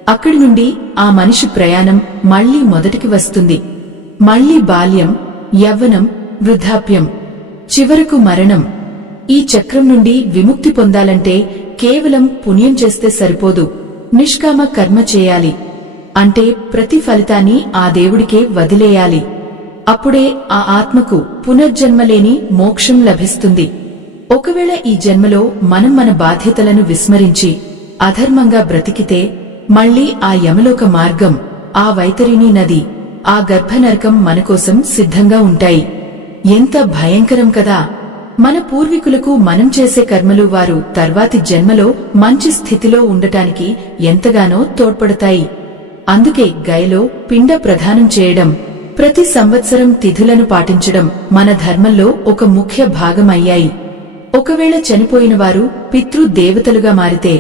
అక్కడి నుండి ఆ మనిషి ప్రయాణం మళ్లీ మొదటికి వస్తుంది. మళ్లీ బాల్యం, యవ్వనం, వృద్ధాప్యం, చివరకు మరణం. ఈ చక్రం నుండి విముక్తి పొందాలంటే కేవలం పుణ్యం చేస్తే సరిపోదు, నిష్కామ కర్మ చేయాలి. అంటే ప్రతి ఫలితాన్ని ఆ దేవుడికే వదిలేయాలి. అప్పుడే ఆ ఆత్మకు పునర్జన్మలేని మోక్షం లభిస్తుంది. ఒకవేళ ఈ జన్మలో మనం మన బాధ్యతలను విస్మరించి అధర్మంగా బ్రతికితే మళ్లీ ఆ యమలోక మార్గం, ఆ వైతరిణీ నది, ఆ గర్భనరకం మనకోసం సిద్ధంగా ఉంటాయి. ఎంత భయంకరం కదా! మన పూర్వీకులకు మనం చేసే కర్మలు వారు తర్వాతి జన్మలో మంచి స్థితిలో ఉండటానికి ఎంతగానో తోడ్పడతాయి. అందుకే గయలో పిండ ప్రదానం చేయడం, ప్రతి సంవత్సరం తిథులను పాటించడం మన ధర్మంలో ఒక ముఖ్య భాగమయ్యాయి. ఒకవేళ చనిపోయిన వారు పితృదేవతలుగా మారితే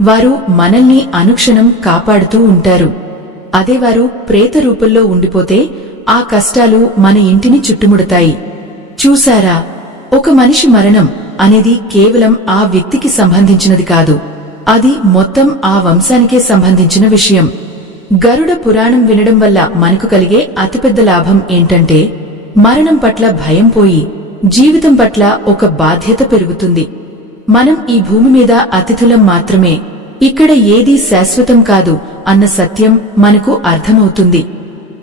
వారు మనల్ని అనుక్షణం కాపాడుతూ ఉంటారు. అదే వారు ప్రేత రూపంలో ఉండిపోతే ఆ కష్టాలు మన ఇంటిని చుట్టుముడతాయి. చూశారా, ఒక మనిషి మరణం అనేది కేవలం ఆ వ్యక్తికి సంబంధించినది కాదు, అది మొత్తం ఆ వంశానికే సంబంధించిన విషయం. గరుడ పురాణం వినడం వల్ల మనకు కలిగే అతిపెద్ద లాభం ఏంటంటే మరణం పట్ల భయం పోయి జీవితం పట్ల ఒక బాధ్యత పెరుగుతుంది. మనం ఈ భూమి మీద అతిథులం మాత్రమే, ఇక్కడ ఏదీ శాశ్వతం కాదు అన్న సత్యం మనకు అర్థమవుతుంది.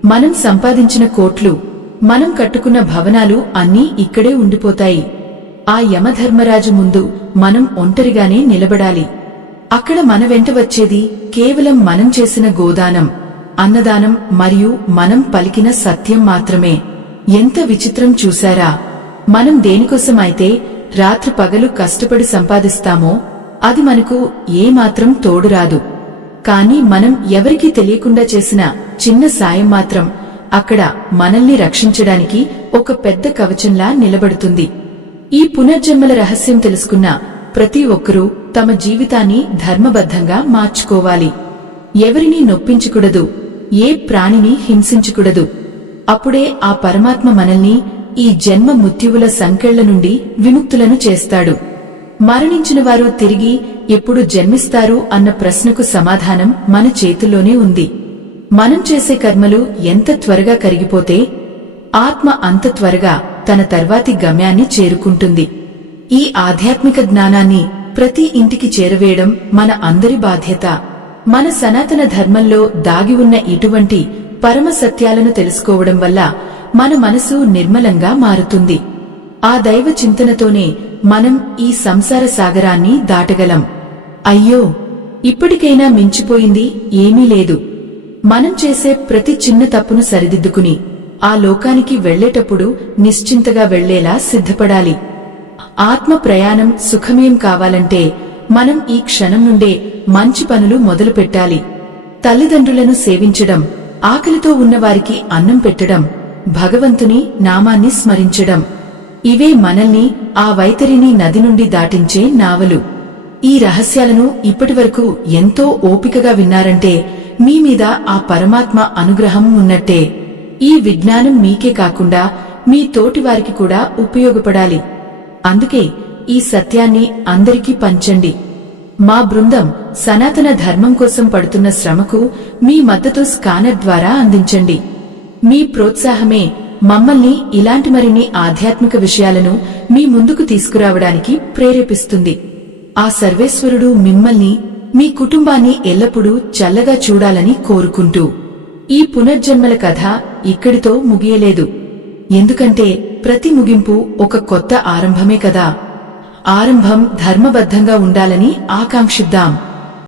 మనం సంపాదించిన కోట్లు, మనం కట్టుకున్న భవనాలు అన్నీ ఇక్కడే ఉండిపోతాయి. ఆ యమధర్మరాజు ముందు మనం ఒంటరిగానే నిలబడాలి. అక్కడ మన వెంట వచ్చేది కేవలం మనం చేసిన గోదానం, అన్నదానం మరియు మనం పలికిన సత్యం మాత్రమే. ఎంత విచిత్రం చూశారా! మనం దేనికోసం అయితే రాత్రి పగలు కష్టపడి సంపాదిస్తామో అది మనకు ఏమాత్రం తోడురాదు. కాని మనం ఎవరికీ తెలియకుండా చేసిన చిన్న సాయం మాత్రం అక్కడ మనల్ని రక్షించడానికి ఒక పెద్ద కవచంలా నిలబడుతుంది. ఈ పునర్జన్మల రహస్యం తెలుసుకున్న ప్రతి ఒక్కరూ తమ జీవితాన్ని ధర్మబద్ధంగా మార్చుకోవాలి. ఎవరినీ నొప్పించకూడదు, ఏ ప్రాణిని హింసించకూడదు. అప్పుడే ఆ పరమాత్మ మనల్ని ఈ జన్మ మృత్యువుల సంకెళ్ల నుండి విముక్తులను చేస్తాడు. మరణించిన వారు తిరిగి ఎప్పుడు జన్మిస్తారు అన్న ప్రశ్నకు సమాధానం మన చేతుల్లోనే ఉంది. మనం చేసే కర్మలు ఎంత త్వరగా కరిగిపోతే ఆత్మ అంత త్వరగా తన తర్వాతి గమ్యాన్ని చేరుకుంటుంది. ఈ ఆధ్యాత్మిక జ్ఞానాన్ని ప్రతి ఇంటికి చేరవేయడం మన అందరి బాధ్యత. మన సనాతన ధర్మంలో దాగి ఉన్న ఇటువంటి పరమ సత్యాలను తెలుసుకోవడం వల్ల మన మనసు నిర్మలంగా మారుతుంది. ఆ దైవ చింతనతోనే మనం ఈ సంసార సాగరాన్ని దాటగలం. అయ్యో, ఇప్పటికైనా మించిపోయింది ఏమీ లేదు. మనం చేసే ప్రతి చిన్న తప్పును సరిదిద్దుకుని ఆ లోకానికి వెళ్లేటప్పుడు నిశ్చింతగా వెళ్లేలా సిద్ధపడాలి. ఆత్మ ప్రయాణం సుఖమేం కావాలంటే మనం ఈ క్షణం నుండే మంచి పనులు మొదలు పెట్టాలి. తల్లిదండ్రులను సేవించడం, ఆకలితో ఉన్నవారికి అన్నం పెట్టడం, భగవంతుని నామాన్ని స్మరించడం, ఇవే మనల్ని ఆ వైతరిణి నది నుండి దాటించే నావలు. ఈ రహస్యాలను ఇప్పటివరకు ఎంతో ఓపికగా విన్నారంటే మీ మీద ఆ పరమాత్మ అనుగ్రహం ఉన్నట్టే. ఈ విజ్ఞానం మీకే కాకుండా మీ తోటివారికి కూడా ఉపయోగపడాలి. అందుకే ఈ సత్యాన్ని అందరికీ పంచండి. మా బృందం సనాతన ధర్మం కోసం పడుతున్న శ్రమకు మీ మద్దతు స్కానర్ ద్వారా అందించండి. మీ ప్రోత్సాహమే మమ్మల్ని ఇలాంటి మరిన్ని ఆధ్యాత్మిక విషయాలను మీ ముందుకు తీసుకురావడానికి ప్రేరేపిస్తుంది. ఆ సర్వేశ్వరుడు మిమ్మల్ని మీ కుటుంబాన్ని ఎల్లప్పుడూ చల్లగా చూడాలని కోరుకుంటూ ఈ పునర్జన్మల కథ ఇక్కడితో ముగియలేదు. ఎందుకంటే ప్రతి ముగింపు ఒక కొత్త ఆరంభమే కదా. ఆరంభం ధర్మబద్ధంగా ఉండాలని ఆకాంక్షిద్దాం.